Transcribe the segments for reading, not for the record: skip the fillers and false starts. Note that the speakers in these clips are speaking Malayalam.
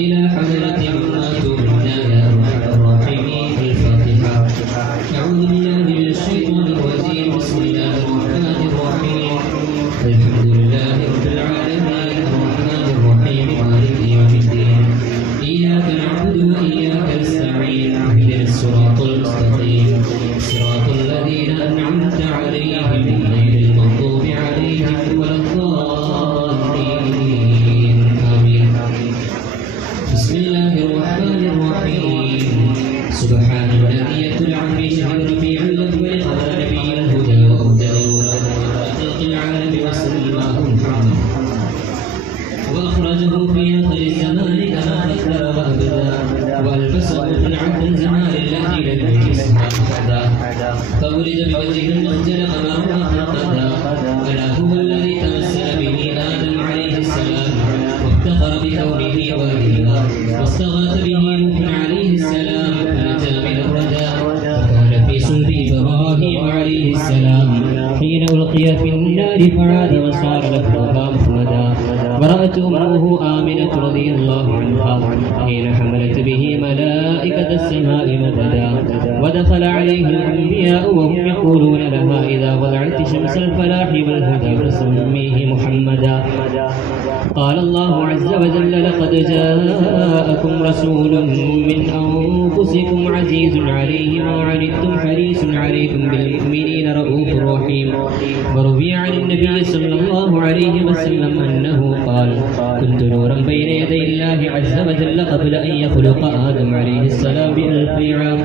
إلى حضرة أمات منا يا أرحم الراحمين. الفاتحة. أعوذ بالله من الشيطان الرجيم. بسم الله الرحمن الرحيم. الحمد لله رب العالمين الرحمن الرحيم مالك يوم الدين. إياك نعبد وإياك نستعين. اهدنا الصراط المستقيم صراط الذين أنعمت عليهم غير المغضوب عليهم ولا الضالين. آمين. بسم الله الرحمن الرحيم. سبحان الذي يطلع في شهر ربيع الأول قبل نبي الهدى وأبدل خلق العالم وسلماه محمد وأخرجه في آخر الزمان كما قدر وأبدا وألبسه في العبد زمان التي لم يلبسها أحدا فولد بوجه المخجل أمامه فقدا ألا هو الذي تمثل به آدم عليه السلام وافتخر بكونه والدا واستغاث به نوح عليه السلام فنجا من الردى وقال في صلب إبراهيم عليه السلام حين ألقي في النار فعاد وصار لفظها محمدا ورأت أمه آمنة رضي الله عنها حين حملت به ملائكة السماء مددا ودخل عليه الأنبياء وهم يقولون لها إذا وضعت شمس الفلاح والهدى فسميه محمدا. قال الله عز وجل لقد جاءكم رسول من أنفسكم عزيز عليه ما عنتم حريص عليكم بالمؤمنين رؤوف رحيم. وروي عن النبي صلى الله عليه وسلم أنه قال كنت نورا بين يدي الله عز وجل قبل أن يخلق آدم عليه السلام بألف عام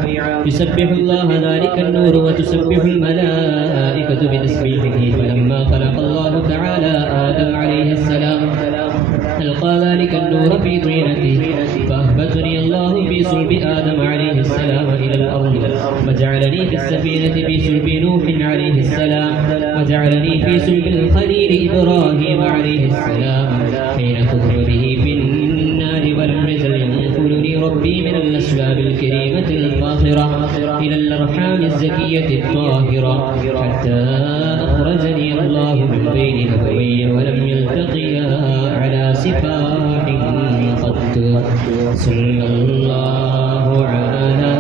يسبح الله ذلك النور وتسبح الملائكة بتسبيحه فلما خلق الله تعالى آدم عليه السلام ألقى ذلك النور في طينته فأهبطني الله في صلب آدم عليه السلام إلى الأرض وجعلني في السفينة في صلب نوح عليه السلام وجعلني في صلب الخليل إبراهيم عليه السلام حين كفر به في النار ولم يزل ينقلني ربي من الأسباب الكريمة الفاخرة إلى الأرحام الزكية الطاهرة حتى أخرجني الله من بين أبوي ولم يلتقيا على سفاح قط. صلى الله على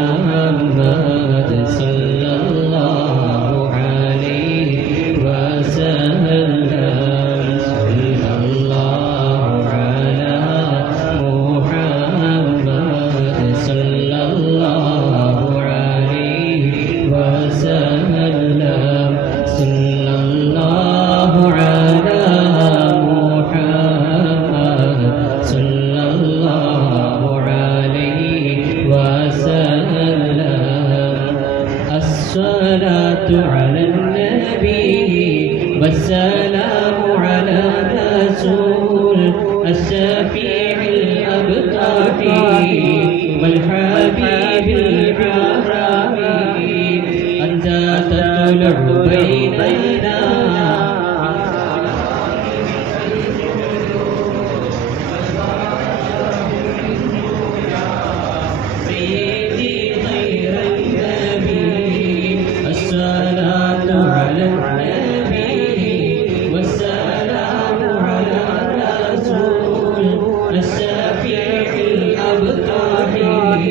محمد صلى الله عليه وسلم. صلى الله على محمد صلى الله عليه وسلم. صلى الله على محمد صلى الله عليه وسلم. الصلاة على النبي والسلام على الرسول الشفيع الأبطال والحبيب العربي أنت تطلع بيننا سيدي خير النبي. الصلاة على النبي والسلام على الرسول الشفيع الأبطال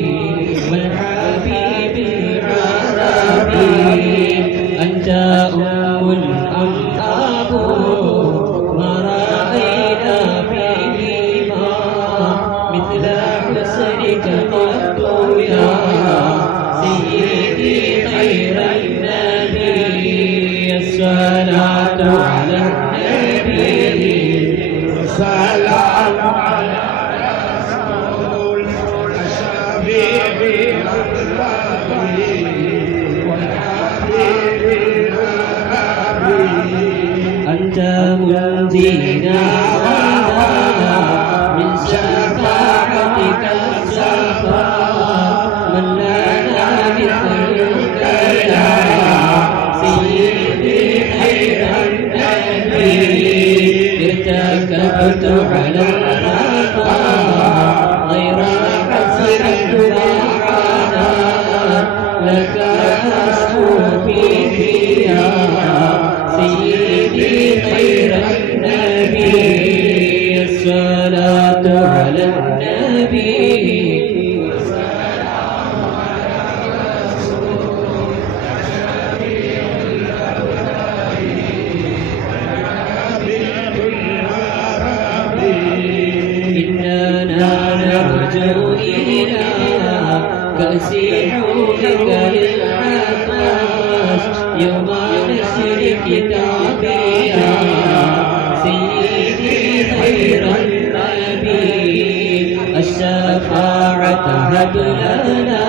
والحبيب العربي أنت أم أم أبو ما رأينا فيهما مثل حسنك قط يا سيدي خير النبي. الصلاة على النبي والسلام على الرسول الشفيع أنت منجينا من شفاعتك الشفاء من لنا مثلك يا سيدي خير النبي. ارتكبت على الخطا غير حسنك وعنا لك أشكو فيه يا سيدي خير النبي. الصلاة هب لنا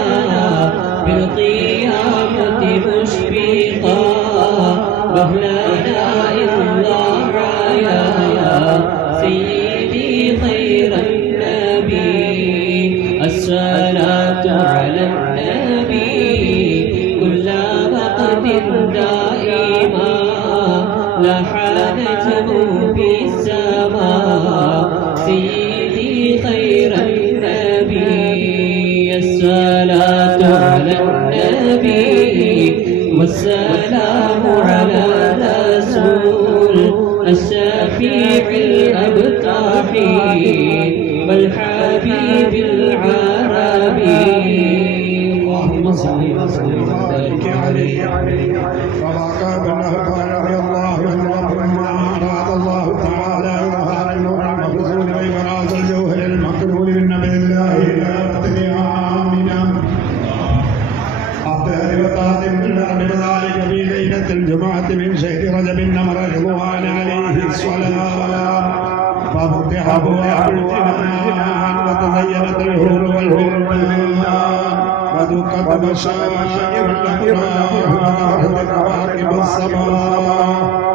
بالقيامة مشفقا مهلنا إلا يا سيدي خير النبي الصلاة على النبي كل وقت دائما لحنته بالسماء سيدي خير النبي الصلاة على النبي والسلام على الرسول الشفيع الأبطحي والحبيب العربي اللهم صل وسلم وبارك عليه فواقع بأنه قال رضي الله عنه لما أراد الله تعالى إظهار النور المخزون وإبراز الجوهر المقبول من نبي الله إلى آمنا أفضل وتعظيم بالله بذلك في ليلة الجمعة من شهر رجب نمر رضوان عليه الصلاة ففتح أبواب الجنان وتزينت الحور والحور بالله ودكت بشائر الأفراح وظهرت كواكب السماء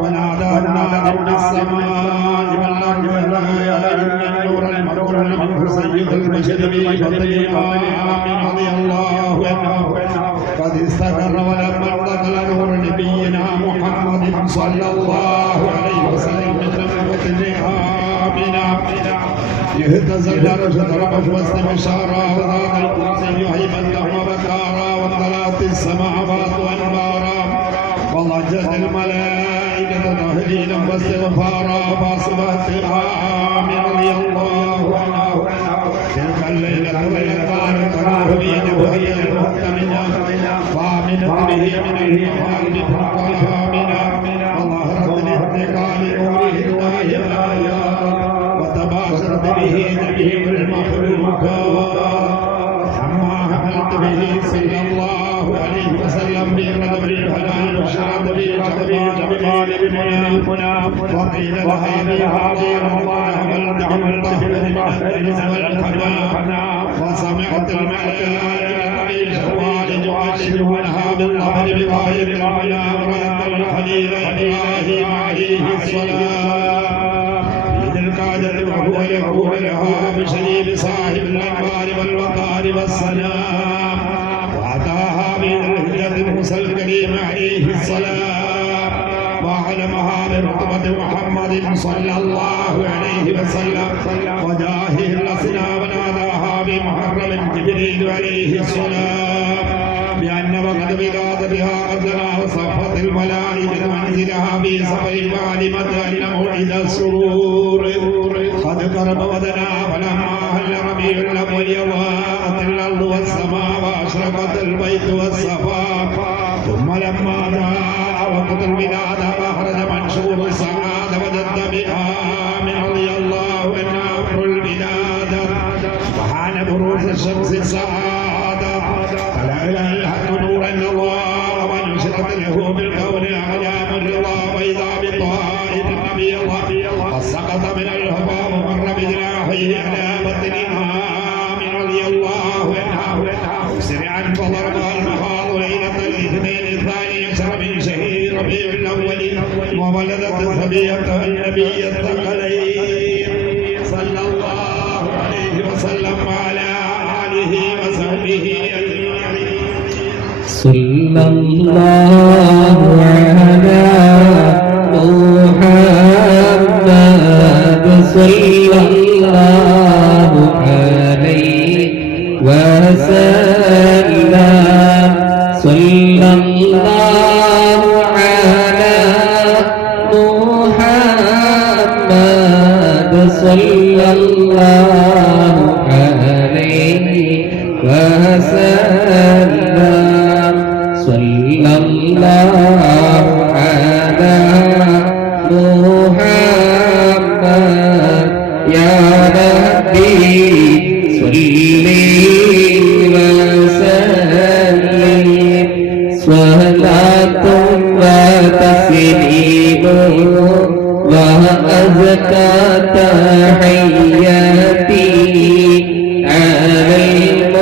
ونادى النادي بالسماء والأرض والآية إن النور المقرون منه سيد البشر بفضل آمين رضي الله عنه قد استقر ولما انتقل نور نبينا محمد صلى الله عليه وسلم مثل بفضل آمين يهتز العرش ضربت وسط بشارا وزاد الكرسي هيبة وبكارا وانطلقت السماوات وانبارا وضجت الملائكة تهليلا واستغفارا فاصبحت آمين رضي الله عنه تلك الليلة ليلة تراه وهي المؤتمنة فآمنت به من المخالف فآمنا وظهرت لانتقال نوره الآيات وتباشرت به نبيه المخلوقات عما حملت به صلى الله عليه وسلم بغضب الحلال وشرد بغضب بغالب المنى وقيل لها بهذا الله بل حملت بالمحرز والحنا وسمعت الملائكة بالجوال تعالجونها بالظهر بغاية العلا ورد الخليل إبراهيم عليه الصلاة القادر وهو يقول لها بشريف صاحب الأنوار والوقار والسلام وأتاها من الهجرة موسى الكريم عليه السلام وعلمها برتبة محمد صلى الله عليه وسلم وجاهه الأسنى وناداها بمحرم جبريل عليه السلام بأن وقت بلادتها أذنا وصفت الملائكة منزلها في سفر وعلمت أن موعد السرور قد قرب ودنا فلما هل ربيع الأول وضاءت الأرض والسماء وأشرقت البيت والصفا ثم لما جاء وقت البلاد وأخرج منشور السعادة وجد بآمن رضي الله عنه أمر البلاد وحان بروز الشمس السعادة فلا إله الحق نور الله ونشرت له بالكون أعلام الرضا وإذا بالطائف النبي الله فسقط من الهواء ومر بجناحيه على بطن آمن رضي الله عنه مسرعا فضرب المخاض ليلة الاثنين الثاني عشر من شهر ربيع الأول وولدت صبية النبي الثقلين صلى الله عليه وسلم وعلى آله وصحبه أجمعين صلى الله على محمد صلى الله عليه وسلم صلى الله على محمد صلى الله عليه وسلم صلى الله على محمد يا ربي صلي وسلم صلاة وتسليم وأزكى تحياتي على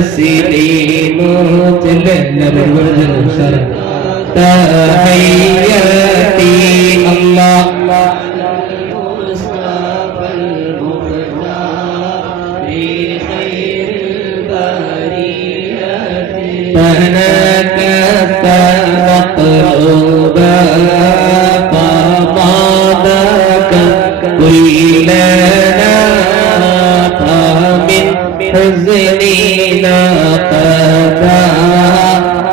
تسليم تحياتي الله فنكث مطلوبا فما ذاك كلنا فمن حزننا قدا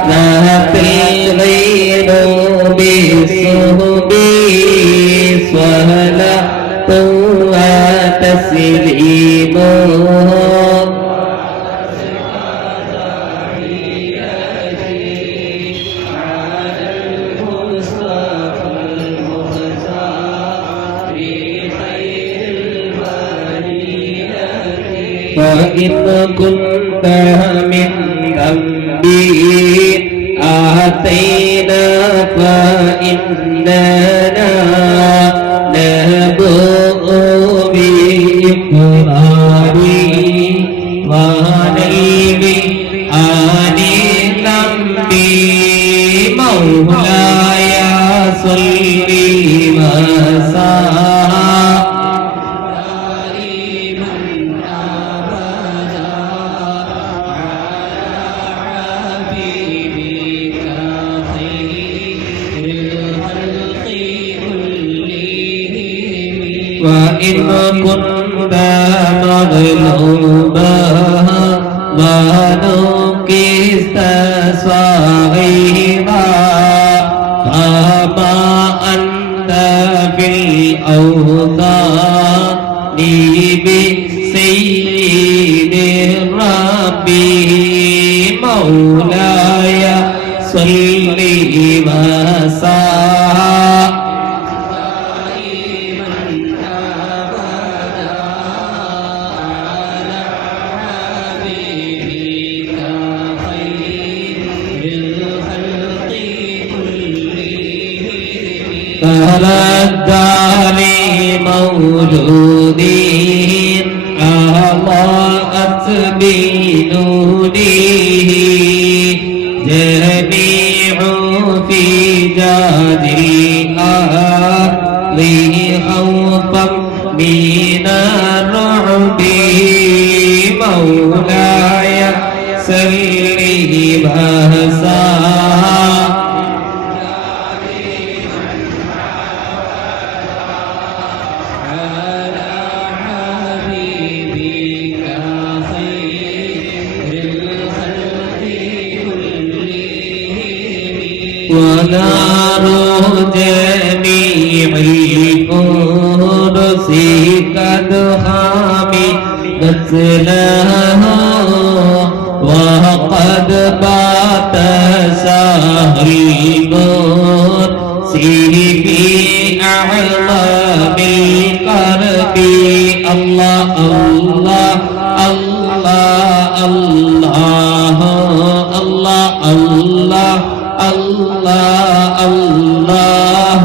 نهفي الغير بصهبي صلاة وتسليم فإن كنت من ذنبي آتينا فإننا نبوء بإقراري ونلبي عن ذنبي مولاي صل وسلم وإن كنت مغلوبا ونكست صاغبا فما أنت في الأوطان بسيد ربي مولاي صل وسلم فرداني مولودين أضاءت بنوره جميع في جاد الأرض خوفا من الرعب مولاي صل وسلم ونار جميع الفرس قد حمدت له وقد بات سهر المرسي في أعمام القرب الله الله الله الله الله الله الله الله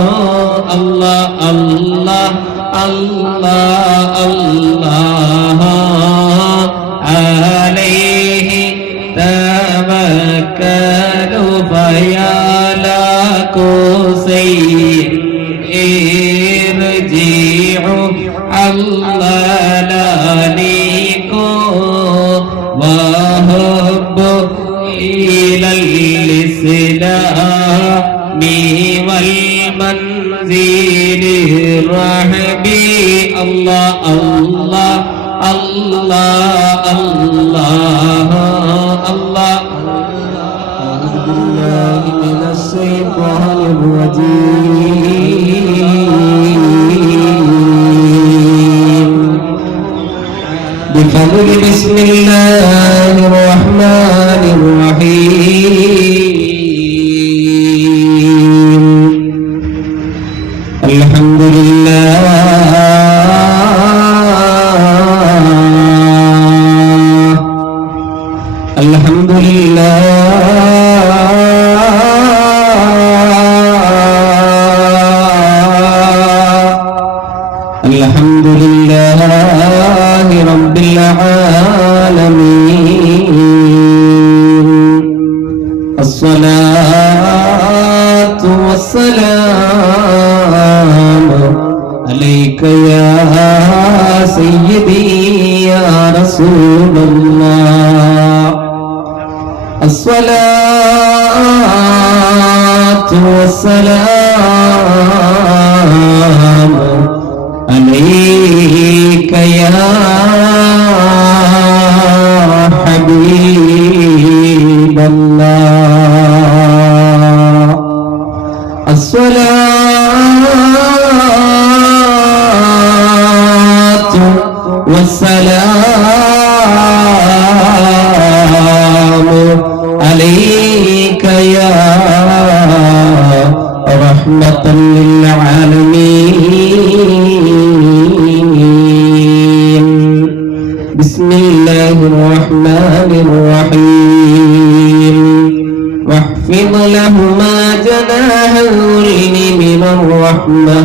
الله الله الله الله عليه توكلوا فيا لك سير ارجعوا الله لانيكم وهب إلى الإسلام والمنزل الرحبي الله الله الله الله الله أعوذ بالله من الشيطان الرجيم بفضل بسم الله الرحمن الرحيم الحمد لله الحمد لله الحمد لله رب العالمين الصلاة والسلام عليك يا سيدي يا رسول الله الصلاة والسلام عليك يا حبيب الله الصلاة والسلام عليك يا رحمة للعالمين بسم الله الرحمن الرحيم واحفظ لهما جناح الذل من الرحمة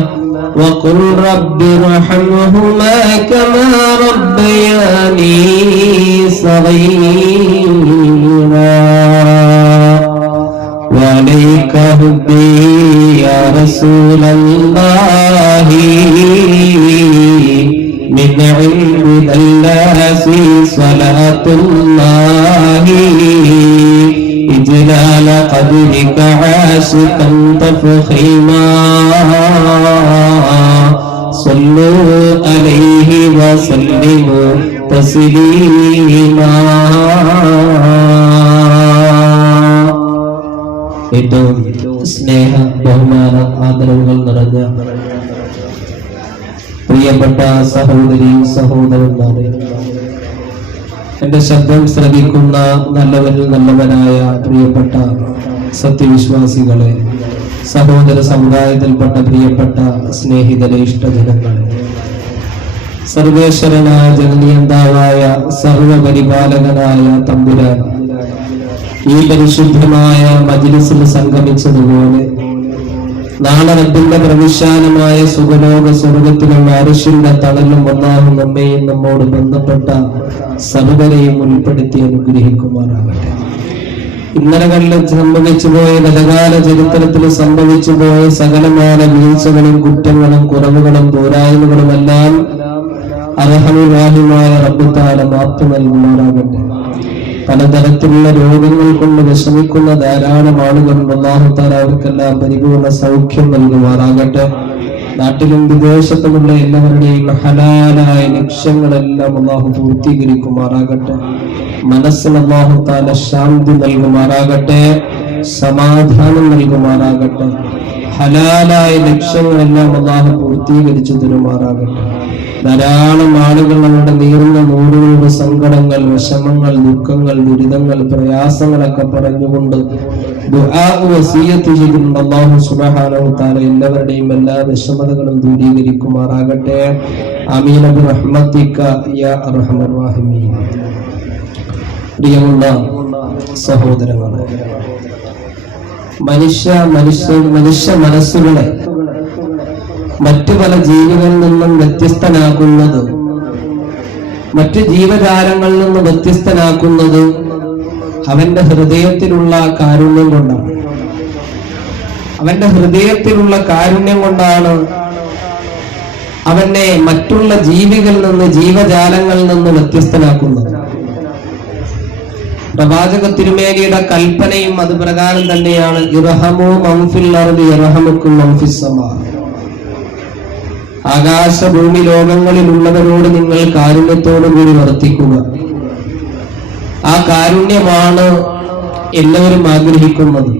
وقل رب ارحمهما كما ربياني صغيرا وعليك حبي يا رسول الله من عند الله صلاة الله إجلال قدرك عاشقا تفخيما صلوا عليه وسلموا تسليما ഏറ്റവും സ്നേഹ ബഹുമാന ആദരവുകൾ നിറഞ്ഞ പ്രിയപ്പെട്ട സഹോദരി സഹോദരന്മാരെ, എന്റെ ശബ്ദം ശ്രവിക്കുന്ന നല്ലവരിൽ നല്ലവനായ പ്രിയപ്പെട്ട സത്യവിശ്വാസികളെ, സഹോദര സമുദായത്തിൽപ്പെട്ട പ്രിയപ്പെട്ട സ്നേഹിതരെ, ഇഷ്ടജനങ്ങളെ, സർവേശ്വരനായ ജഗനിയന്താവായ സർവപരിപാലകനായ തമ്പുരാൻ ഈ പരിശുദ്ധമായ മജ്‌ലിസിൽ സംഗമിച്ചതുപോലെ നാളെ റബ്ബിന്റെ പ്രവിശാലമായ സുഖലോക സ്വർഗത്തിലും അർശിന്റെ തണലും അല്ലാഹു നമ്മെയും നമ്മോട് ബന്ധപ്പെട്ട സർവരെയും ഉൾപ്പെടുത്തി അനുഗ്രഹിക്കുമാറാകട്ടെ. ഇന്നലകളിൽ സംഭവിച്ചു പോയ ഗതകാല ചരിത്രത്തിൽ സംഭവിച്ചു പോയ സകലമായ വീഴ്ചകളും കുറ്റങ്ങളും കുറവുകളും പോരായ്മകളും എല്ലാം അർഹമുറാഹിമായ റബ്ബ് തആല മാപ്പ് നൽകുമാറാകട്ടെ. പലതരത്തിലുള്ള രോഗങ്ങൾ കൊണ്ട് വിഷമിക്കുന്ന ധാരാളം ആളുകൾ അല്ലാഹു തആല അവർക്കെല്ലാം പരിപൂർണ സൗഖ്യം നൽകുമാറാകട്ടെ. നാട്ടിലും വിദേശത്തുമുള്ള എല്ലാവരുടെയും ഹലാലായ ലക്ഷ്യങ്ങളെല്ലാം അല്ലാഹു പൂർത്തീകരിക്കുമാറാകട്ടെ. മനസ്സിന് അല്ലാഹു തആല ശാന്തി നൽകുമാറാകട്ടെ, സമാധാനം നൽകുമാറാകട്ടെ. ഹലാലായ ലക്ഷ്യങ്ങളെല്ലാം അല്ലാഹു പൂർത്തീകരിച്ചു തരുമാറാകട്ടെ. ധാരാളം ആളുകൾ അവരുടെ നീറുന്ന നൂറുകളുടെ സങ്കടങ്ങൾ, വിഷമങ്ങൾ, ദുഃഖങ്ങൾ, ദുരിതങ്ങൾ, പ്രയാസങ്ങളൊക്കെ പറഞ്ഞുകൊണ്ട് ദുആ വസിയത്ത് ചെയ്യുന്ന അല്ലാഹു സുബ്ഹാനഹു വ തആല എല്ലാവരുടെയും എല്ലാ വിഷമതകളും ദൂരീകരിക്കുമാറാകട്ടെ. ആമീൻ ബിറഹ്മതിക യാ അർഹമർ റഹീമീൻ. പ്രിയമുള്ള സഹോദരങ്ങളെ, മനുഷ്യ മനസ്സുകളെ മറ്റു പല ജീവികളിൽ നിന്നും വ്യത്യസ്തനാക്കുന്നത്, മറ്റു ജീവജാലങ്ങളിൽ നിന്ന് വ്യത്യസ്തനാക്കുന്നത് അവന്റെ ഹൃദയത്തിലുള്ള കാരുണ്യം കൊണ്ടാണ്. അവന്റെ ഹൃദയത്തിലുള്ള കാരുണ്യം കൊണ്ടാണ് അവനെ മറ്റുള്ള ജീവികളിൽ നിന്ന്, ജീവജാലങ്ങളിൽ നിന്ന് വ്യത്യസ്തനാക്കുന്നത്. പ്രവാചക തിരുമേനിയുടെ കൽപ്പനയും അത് പ്രകാരം തന്നെയാണ്. ഇർഹമു മൻ ഫിൽ അർദി യർഹമുക്കും മൻ ഫിസ് സമാ. ആകാശഭൂമി ലോകങ്ങളിലുള്ളവരോട് നിങ്ങൾ കാരുണ്യത്തോടു കൂടി വർത്തിക്കുക. ആ കാരുണ്യമാണ് എല്ലാവരും ആഗ്രഹിക്കുന്നത്.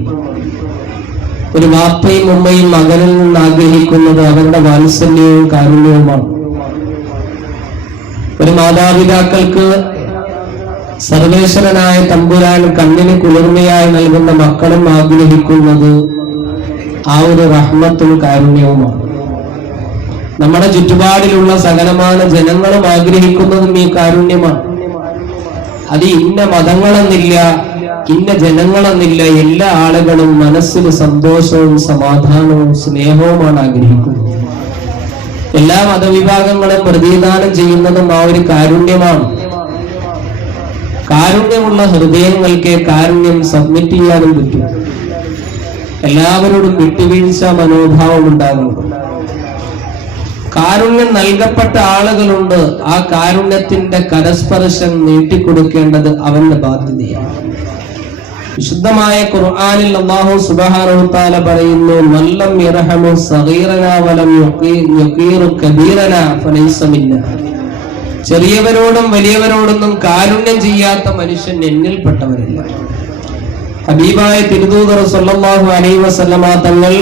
ഒരു വാപ്പയും ഉമ്മയും മകനിൽ നിന്ന് ആഗ്രഹിക്കുന്നത് അവരുടെ വാത്സല്യവും കാരുണ്യവുമാണ്. ഒരു മാതാപിതാക്കൾക്ക് സർവേശ്വരനായ തമ്പുരാൻ കണ്ണിന് കുളിർമയായി നൽകുന്ന മക്കളും ആഗ്രഹിക്കുന്നത് ആ ഒരു റഹ്മത്തും കാരുണ്യവുമാണ്. നമ്മുടെ ചുറ്റുപാടിലുള്ള സകലമായ ജനങ്ങളും ആഗ്രഹിക്കുന്നതും ഈ കാരുണ്യമാണ്. അത് ഇന്ന മതങ്ങളെന്നില്ല, ഇന്ന ജനങ്ങളെന്നില്ല, എല്ലാ ആളുകളും മനസ്സിൽ സന്തോഷവും സമാധാനവും സ്നേഹവുമാണ് ആഗ്രഹിക്കുന്നത്. എല്ലാ മതവിഭാഗങ്ങളും പ്രതിദാനം ചെയ്യുന്നതും ആ ഒരു കാരുണ്യമാണ്. കാരുണ്യമുള്ള ഹൃദയങ്ങൾക്ക് കാരുണ്യം സബ്മിറ്റ് ചെയ്യാനും പറ്റും. എല്ലാവരോടും വിട്ടുവീഴ്ച മനോഭാവം ഉണ്ടാകണം. കാരുണ്യം നൽകപ്പെട്ട ആളുകളുണ്ട്, ആ കാരുണ്യത്തിന്റെ കരസ്പർശം നീട്ടിക്കൊടുക്കേണ്ടത് അവന്റെ ബാധ്യതയാണ്. വിശുദ്ധമായ ഖുർആനിൽ അല്ലാഹു സുബ്ഹാനഹു വ തആല പറയുന്നു, മല്ലം യർഹമു സഗീറനാ വലം യുഖീറു കബീറനാ ഫലൈസ മിന്നാ. ചെറിയവരോടും വലിയവരോടൊന്നും കാരുണ്യം ചെയ്യാത്ത മനുഷ്യൻ എന്നിൽപ്പെട്ടവരില്ല. ഹബീബായ തിരുദൂതർ സല്ലല്ലാഹു അലൈഹി വസല്ലമ തങ്ങൾ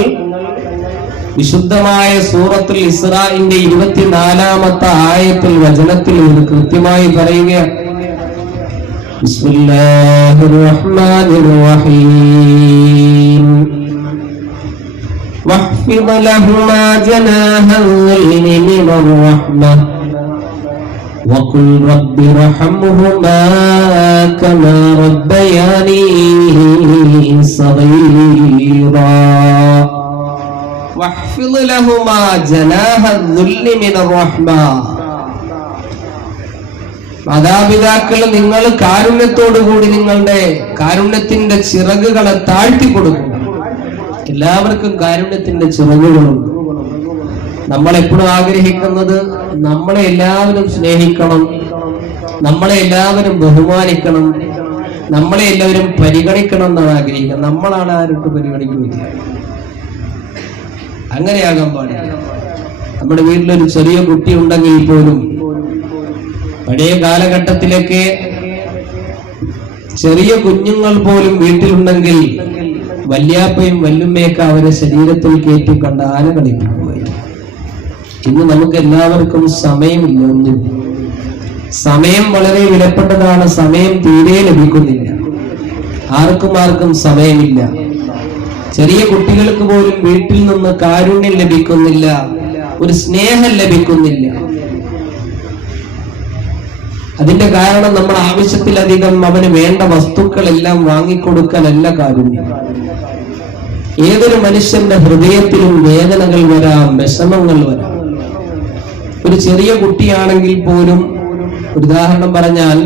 വിശുദ്ധമായ സൂറത്തുൽ ഇസ്രാഇന്റെ 24-ാമത്തെ ആയത്തിൽ വചനത്തിൽ ഇത് കൃത്യമായി പറയുകയാണ്. ബിസ്മില്ലാഹിർ റഹ്മാനിർ റഹീം വഹ്ഫിദ് ലഹുമാ ജനാഹൽ ളിൽമി മിനർ റഹ്മ വഖുൽ റബ്ബി റഹ്മുഹുമാ കമാ റബ്ബയാനി സഗീറാ. വഹ്ഫിദ് ലഹുമാ ജനാഹൽ ളിൽമി മിനർ റഹ്മ. മാതാപിതാക്കൾ നിങ്ങൾ കാരുണ്യത്തോടുകൂടി നിങ്ങളുടെ കാരുണ്യത്തിന്റെ ചിറകുകളെ താഴ്ത്തി കൊടുക്കും. എല്ലാവർക്കും കാരുണ്യത്തിന്റെ ചിറകുകളുണ്ട്. നമ്മളെപ്പോഴും ആഗ്രഹിക്കുന്നത് നമ്മളെ എല്ലാവരും സ്നേഹിക്കണം, നമ്മളെ എല്ലാവരും ബഹുമാനിക്കണം, നമ്മളെ എല്ലാവരും പരിഗണിക്കണം എന്നാണ് ആഗ്രഹിക്കുന്നത്. നമ്മളാണ് ആരോട്ട് പരിഗണിക്കുക. അങ്ങനെയാകാൻ പാടില്ല. നമ്മുടെ വീട്ടിലൊരു ചെറിയ കുട്ടി ഉണ്ടെങ്കിൽ പോലും പഴയ കാലഘട്ടത്തിലൊക്കെ ചെറിയ കുഞ്ഞുങ്ങൾ പോലും വീട്ടിലുണ്ടെങ്കിൽ വല്യാപ്പയും വല്ലുമ്മയൊക്കെ അവരെ ശരീരത്തിൽ കയറ്റി കണ്ട് ആന കളിപ്പിക്കുമായിരുന്നു. ഇന്ന് നമുക്ക് എല്ലാവർക്കും സമയമില്ല. ഒന്നും സമയം വളരെ വിലപ്പെട്ടതാണ്. സമയം തീരെ ലഭിക്കുന്നില്ല. ആർക്കും സമയമില്ല. ചെറിയ കുട്ടികൾക്ക് പോലും വീട്ടിൽ നിന്ന് കാരുണ്യം ലഭിക്കുന്നില്ല, ഒരു സ്നേഹം ലഭിക്കുന്നില്ല. അതിന്റെ കാരണം നമ്മൾ ആവശ്യത്തിലധികം അവന് വേണ്ട വസ്തുക്കളെല്ലാം വാങ്ങിക്കൊടുക്കലല്ല കാരുണ്യം. ഏതൊരു മനുഷ്യന്റെ ഹൃദയത്തിലും വേദനകൾ വരാം, വിഷമങ്ങൾ വരാം. ഒരു ചെറിയ കുട്ടിയാണെങ്കിൽ പോലും, ഒരു ഉദാഹരണം പറഞ്ഞാൽ,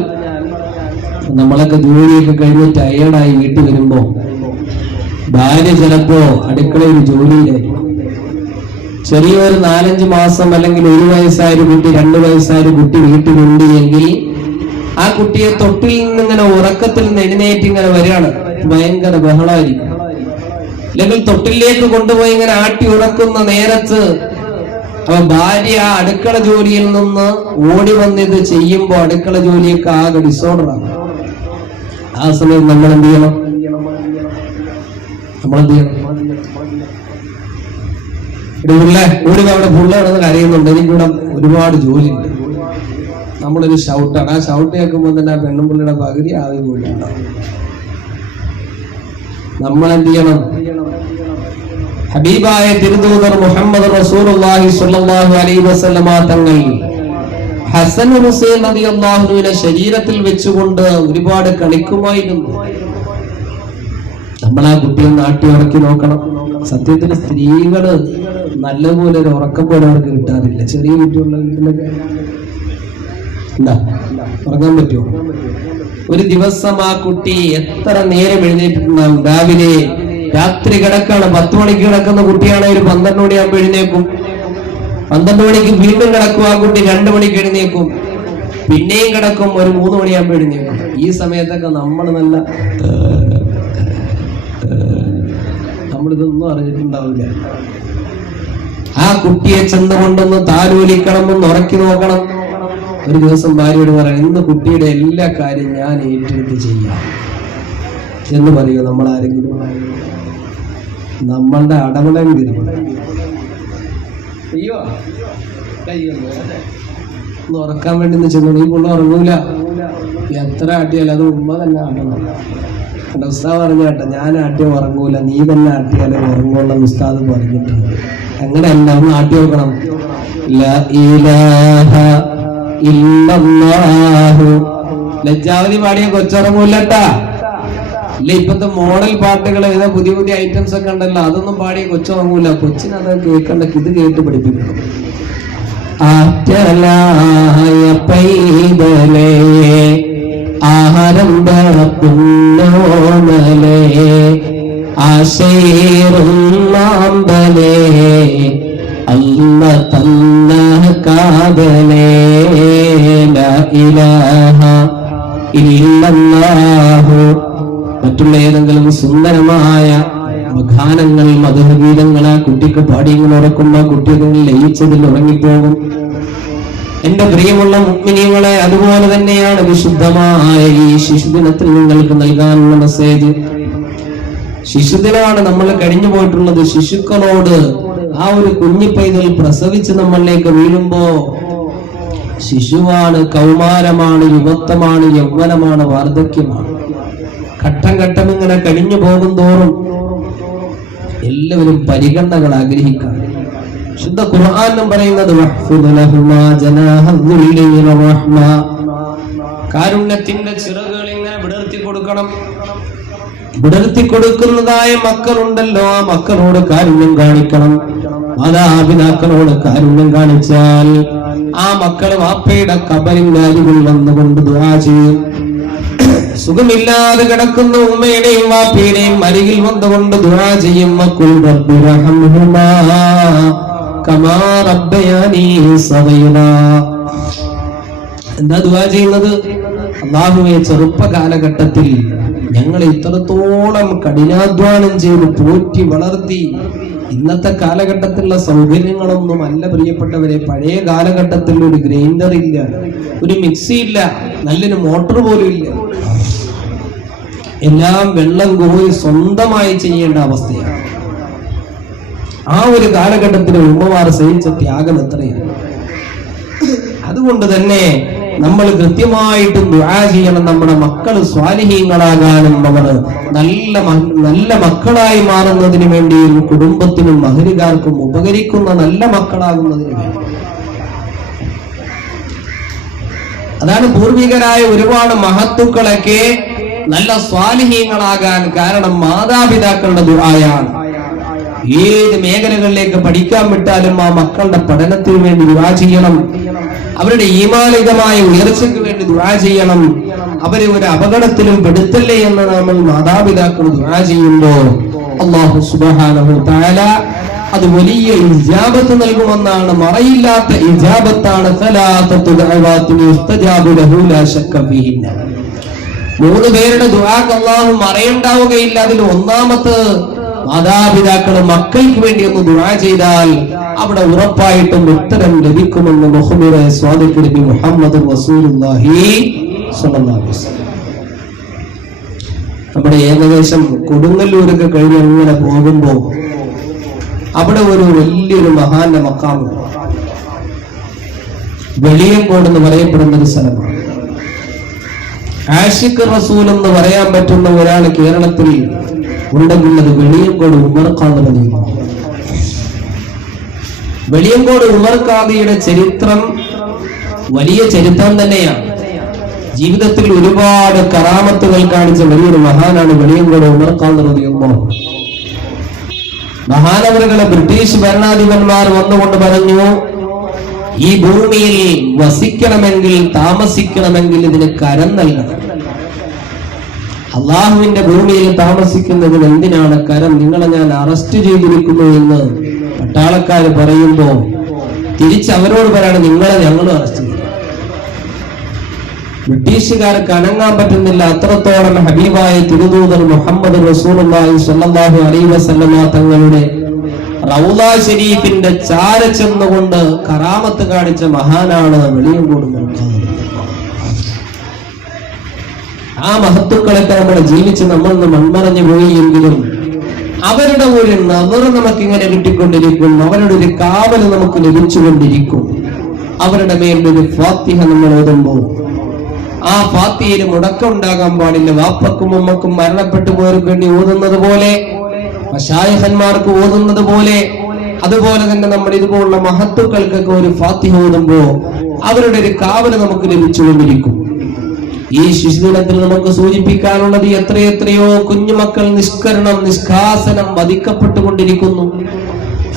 നമ്മളൊക്കെ ജോലിയൊക്കെ കഴിഞ്ഞ് ടയേർഡായി വീട്ടിൽ വരുമ്പോ ഭാര്യ ചിലപ്പോ അടുക്കളയിൽ ജോലിയിലായിരിക്കും. ചെറിയൊരു 4-5 മാസം അല്ലെങ്കിൽ 1 വയസ്സായ ഒരു കുട്ടി, 2 വയസ്സായ ഒരു കുട്ടി വീട്ടിലുണ്ട് എങ്കിൽ ആ കുട്ടിയെ തൊട്ടിൽ നിന്നിങ്ങനെ ഉറക്കത്തിൽ നിന്ന് എഴുന്നേറ്റ് ഇങ്ങനെ വരികയാണ്, ഭയങ്കര ബഹളമായിരിക്കും. അല്ലെങ്കിൽ തൊട്ടിലേക്ക് കൊണ്ടുപോയി ഇങ്ങനെ ആട്ടി ഉറക്കുന്ന നേരത്ത് അപ്പൊ ഭാര്യ ആ അടുക്കള ജോലിയിൽ നിന്ന് ഓടി വന്നിത് ചെയ്യുമ്പോ അടുക്കള ജോലിയൊക്കെ ആകെ ഡിസോർഡറാണ്. ആ സമയം നമ്മൾ എന്ത് ചെയ്യണം? ഓടി അവിടെ പുള്ള കിടന്ന് കരയുന്നുണ്ട്, എനിക്കിവിടെ ഒരുപാട് ജോലിയുണ്ട്. നമ്മളൊരു ഷൗട്ടാണ്. ആ ഷൗട്ട് കേൾക്കുമ്പോൾ തന്നെ ആ പെണ്ണുപിള്ളിയുടെ പകുതി ആവി പോയിട്ടുണ്ടാവും. നമ്മൾ എന്ത് ചെയ്യണം? ഹബീബായ തിരുദൂതർ മുഹമ്മദ് റസൂലുള്ളാഹി സ്വല്ലല്ലാഹു അലൈഹി വസല്ലമ തങ്ങൾ ഹസൻ ഹുസൈൻ റളിയല്ലാഹു അൻഹുവിനെ ശരീരത്തിൽ വെച്ചുകൊണ്ട് ഒരുപാട് കളിക്കുമായിരുന്നു. നമ്മൾ ആ കുട്ടിയെ നാട്ടി ഉറക്കി നോക്കണം. സത്യത്തിൽ സ്ത്രീകള് നല്ലപോലെ ഒരു ഉറക്കം പോലെ അവർക്ക് കിട്ടാറില്ല. ചെറിയ കുട്ടിയുള്ള വീട്ടിലൊക്കെ എന്താ ഉറങ്ങാൻ പറ്റുമോ? ഒരു ദിവസം ആ കുട്ടി എത്ര നേരം എഴുന്നേറ്റിട്ടുണ്ടാവും? രാവിലെ രാത്രി കിടക്കാണ്, 10 മണിക്ക് കിടക്കുന്ന കുട്ടിയാണ്, ഒരു 12 മണിയാകുമ്പോൾ എഴുന്നേക്കും. 12 മണിക്ക് വീണ്ടും കിടക്കും ആ കുട്ടി, 2 മണിക്ക് എഴുന്നേക്കും, പിന്നെയും കിടക്കും, ഒരു 3 മണിയാകുമ്പോൾ എഴുന്നേക്കും. ഈ സമയത്തൊക്കെ നമ്മളിതൊന്നും അറിഞ്ഞിട്ടുണ്ടാവില്ല. ആ കുട്ടിയെ ചെന്നുകൊണ്ടൊന്ന് താലോലിക്കണം, ഒന്ന് ഉറക്കി നോക്കണം. ഒരു ദിവസം ഭാര്യയോട് പറയണം, ഇന്ന് കുട്ടിയുടെ എല്ലാ കാര്യം ഞാൻ ഏറ്റെടുത്ത് ചെയ്യാം എന്ന് പറയുക. നമ്മളാരെങ്കിലും നമ്മളുടെ അടവളം അയ്യോ ഒന്ന് ഉറക്കാൻ വേണ്ടി ചെന്നു. ഈ പുള്ള ഉറങ്ങൂല, എത്ര ആട്ടിയാലും അത് ഉമ്മ തന്നെ ആട്ടണം. ഉസ്താദ് പറഞ്ഞ കേട്ടോ, ഞാൻ ആട്ടിയ ഉറങ്ങൂല, നീ തന്നെ ആട്ടിയാലേ ഉറങ്ങുള്ള ഉസ്താദ് പറഞ്ഞിട്ടുണ്ട്. അങ്ങനെയല്ല, ഒന്ന് ആട്ടി നോക്കണം. ലാ ഇലാഹ ഇല്ലല്ലാഹു. ലജ്ജാവതി പാടിയ കൊച്ചുറങ്ങൂലട്ടാ. ഇല്ല, ഇപ്പത്തെ മോഡൽ പാട്ടുകൾ ഏതാ പുതിയ പുതിയ ഐറ്റംസ് ഒക്കെ ഉണ്ടല്ലോ, അതൊന്നും പാടിയ കൊച്ചുറങ്ങൂല. കൊച്ചിനത് കേൾക്കണ്ട, ഇത് കേട്ട് പഠിപ്പിക്കണം. ആറ്റലായ പൈതലേ ആരംഭക്കുന്നോമലേ ആശേറും മാമ്പലേ അല്ല തന്ന കാതലേ ലാ ഇലാഹ ഇല്ലല്ലാഹു. മറ്റുള്ള ഏതെങ്കിലും സുന്ദരമായ ഗാനങ്ങൾ മധുരഗീതങ്ങൾ ആ കുട്ടിക്ക് പാടിയെങ്കിൽ ഉറക്കുമ്പോൾ കുട്ടികൾ ലയിച്ചതിൽ ഉറങ്ങിപ്പോകും. എന്റെ പ്രിയമുള്ള മുഅ്മിനീങ്ങളെ, അതുപോലെ തന്നെയാണ് വിശുദ്ധമായ ഈ ശിശുദിനത്തിൽ നിങ്ങൾക്ക് നൽകാനുള്ള മെസ്സേജ്. ശിശുദിനമാണ് നമ്മൾ കഴിഞ്ഞു പോയിട്ടുള്ളത്. ശിശുക്കളോട് ആ ഒരു കുഞ്ഞി പൈതൽ പ്രസവിച്ച് നമ്മളിലേക്ക് വീഴുമ്പോ ശിശുവാണ്, കൗമാരമാണ്, യുവത്വമാണ്, യൗവനമാണ്, വാർദ്ധക്യമാണ്. ഘട്ടം ഘട്ടം ഇങ്ങനെ കഴിഞ്ഞു പോകും തോറും എല്ലാവരും പരിഗണനകൾ ആഗ്രഹിക്കാം. ശുദ്ധ ഖുർആനും പറയുന്നത് കാരുണ്യത്തിന്റെ ചിറകുകൾ ഇങ്ങനെ വിടർത്തി കൊടുക്കണം. വിടർത്തി കൊടുക്കുന്നതായ മക്കളുണ്ടല്ലോ, ആ മക്കളോട് കാരുണ്യം കാണിക്കണം. മാതാപിതാക്കളോട് കാരുണ്യം കാണിച്ചാൽ ആ മക്കൾ വാപ്പയുടെ ഖബറിന്റെ അരികിൽ വന്നുകൊണ്ട് ദുആ ചെയ്യും. സുഖമില്ലാതെ കിടക്കുന്ന ഉമ്മയുടെയും വാപ്പയുടെയും അരികിൽ വന്നുകൊണ്ട് ദുആ ചെയ്യും. മക്കൾ റബ്ബി റഹ്മഹുമാ കമാ റബ്ബയാനി സഗീറാ. എന്താ ദുആ ചെയ്യുന്നത്? അല്ലാഹുവേ, ചെറുപ്പ കാലഘട്ടത്തിൽ ഞങ്ങൾ ഇത്രത്തോളം കഠിനാധ്വാനം ചെയ്ത് പോറ്റി വളർത്തി. ഇന്നത്തെ കാലഘട്ടത്തിലുള്ള സൗകര്യങ്ങളൊന്നും അല്ല പ്രിയപ്പെട്ടവരെ. പഴയ കാലഘട്ടത്തിൽ ഒരു ഗ്രൈൻഡർ ഇല്ല, ഒരു മിക്സി ഇല്ല, നല്ലൊരു മോട്ടോർ പോലും ഇല്ല. എല്ലാം വെള്ളം കോരി സ്വന്തമായി ചെയ്യേണ്ട അവസ്ഥയാണ്. ആ ഒരു കാലഘട്ടത്തിൽ ഉമ്മമാർ സഹിച്ച ത്യാഗം എത്രയാണ്. അതുകൊണ്ട് തന്നെ നമ്മൾ കൃത്യമായിട്ട് ദുആ ചെയ്യണം. നമ്മുടെ മക്കൾ സ്വാലിഹീങ്ങളാകാനും അവർ നല്ല മക്കളായി മാറുന്നതിന് വേണ്ടിയും കുടുംബത്തിനും മഹരികാർക്കും ഉപകരിക്കുന്ന നല്ല മക്കളാകുന്നതിന് വേണ്ടി. അതാണ് പൂർവികരായ ഒരുപാട് മഹത്തുക്കളൊക്കെ നല്ല സ്വാലിഹീങ്ങളാകാൻ കാരണം മാതാപിതാക്കളുടെ ദുആയാണ്. ഏത് മേഖലകളിലേക്ക് പഠിക്കാൻ വിട്ടാലും ആ മക്കളുടെ പഠനത്തിന് വേണ്ടി ദുആ ചെയ്യണം. അവരുടെ ഈമാനികമായ ഉയർച്ചയ്ക്ക് വേണ്ടി ദുആ ചെയ്യണം. അവരെ ഒരു അപകടത്തിലും പെടുത്തല്ലേ എന്ന് നമ്മൾ മാതാപിതാക്കൾ ദുആ ചെയ്യുമ്പോൾ അല്ലാഹു സുബ്ഹാനഹു തആല അത് വലിയ ഇജാബത്ത് നൽകുമെന്നാണ്. മറയില്ലാത്ത ഇജാബത്താണ്. സലാസത്തു ദഅവാത്തിൻ യുസ്തജാബു ലഹു ലാ ശക്ക ഫീഹിന്ന. 3 പേരുടെ ദുആക്ക് അല്ലാഹു മറയുണ്ടാവുകയില്ല. അതിൽ ഒന്നാമത്തെ മാതാപിതാക്കൾ മക്കൾക്ക് വേണ്ടി ഒന്ന് ദുആ ചെയ്താൽ അവിടെ ഉറപ്പായിട്ടും ഉത്തരം ലഭിക്കുമെന്ന് മുഹമ്മദ് സ്വാദിഖ് നബി മുഹമ്മദ് റസൂലുള്ളാഹി സ്വല്ലല്ലാഹു അലൈഹി വസല്ലം. നമ്മുടെ ഏകദേശം കൊടുങ്ങല്ലൂരൊക്കെ കഴിഞ്ഞ് ഇങ്ങനെ പോകുമ്പോ അവിടെ ഒരു വലിയൊരു മഹാന്റെ മക്കാമുണ്ട്. വെളിയങ്കോട് എന്ന് പറയപ്പെടുന്ന ഒരു സ്ഥലമാണ്. ആഷിഖ് റസൂൽ എന്ന് പറയാൻ പറ്റുന്ന ഒരാൾ കേരളത്തിൽ ഉണ്ടെങ്കിൽ അത് വെളിയങ്കോട് ഉമർ ഖാദി റളിയല്ലാഹു അൻഹു. വെളിയങ്കോട് ഉമർ ഖാദിയുടെ ചരിത്രം വലിയ ചരിത്രം തന്നെയാണ്. ജീവിതത്തിൽ ഒരുപാട് കറാമത്തുകൾ കാണിച്ച വലിയൊരു മഹാനാണ് വെളിയങ്കോട് ഉമർ ഖാദി റളിയല്ലാഹു അൻഹു. മഹാനവറുകളെ ബ്രിട്ടീഷ് ഭരണാധിപന്മാർ വന്നുകൊണ്ട് പറഞ്ഞു, ഈ ഭൂമിയിൽ വസിക്കണമെങ്കിൽ താമസിക്കണമെങ്കിൽ ഇതിന് കരം നൽകണം. അള്ളാഹുവിന്റെ ഭൂമിയിൽ താമസിക്കുന്നതിന് എന്തിനാണ് കരം? നിങ്ങളെ ഞാൻ അറസ്റ്റ് ചെയ്തിരിക്കുന്നു എന്ന് പട്ടാളക്കാര് പറയുമ്പോ തിരിച്ച് അവരോട് പറയാണ്, നിങ്ങളെ ഞങ്ങളും അറസ്റ്റ് ചെയ്തു. ബ്രിട്ടീഷുകാർക്ക് അനങ്ങാൻ പറ്റുന്നില്ല. അത്രത്തോളം ഹബീബായ തിരുദൂതർ മുഹമ്മദ് റസൂലുള്ളാഹി സ്വല്ലല്ലാഹു അലൈഹി വസല്ലമ തങ്ങളുടെ റൗള ശരീഫിന്റെ ചാര ചെന്നുകൊണ്ട് കറാമത്ത് കാണിച്ച മഹാനാണ് വെളിയങ്കോട് ഉമർ ഖാദി. ആ മഹത്തുക്കളൊക്കെ നമ്മളെ ജീവിച്ച് നമ്മൾ മൺമറഞ്ഞു പോയെങ്കിലും അവരുടെ ഒരു നവർ നമുക്കിങ്ങനെ കിട്ടിക്കൊണ്ടിരിക്കും. അവരുടെ ഒരു കാവൽ നമുക്ക് ലഭിച്ചുകൊണ്ടിരിക്കും. അവരുടെ മേലൊരു ഫാത്തിഹ നമ്മൾ ഓതുമ്പോൾ ആ ഫാത്തിഹയിൽ മുടക്കം ഉണ്ടാകാൻ പാടില്ല. വാപ്പക്കും ഉമ്മക്കും മരണപ്പെട്ടു പോയവർക്ക് വേണ്ടി ഓതുന്നത് പോലെ, മശായിഖന്മാർക്ക് ഓതുന്നത് പോലെ, അതുപോലെ തന്നെ നമ്മൾ ഇതുപോലുള്ള മഹത്തുക്കൾക്കൊക്കെ ഒരു ഫാത്തിഹ ഓതുമ്പോ അവരുടെ ഒരു കാവല് നമുക്ക് ലഭിച്ചുകൊണ്ടിരിക്കും. ഈ ശിശുദിനത്തിൽ നമുക്ക് സൂചിപ്പിക്കാനുള്ളത് എത്രയെത്രയോ കുഞ്ഞുമക്കൾ നിഷ്കരണം നിഷ്കാസനം വധിക്കപ്പെട്ടുകൊണ്ടിരിക്കുന്നു.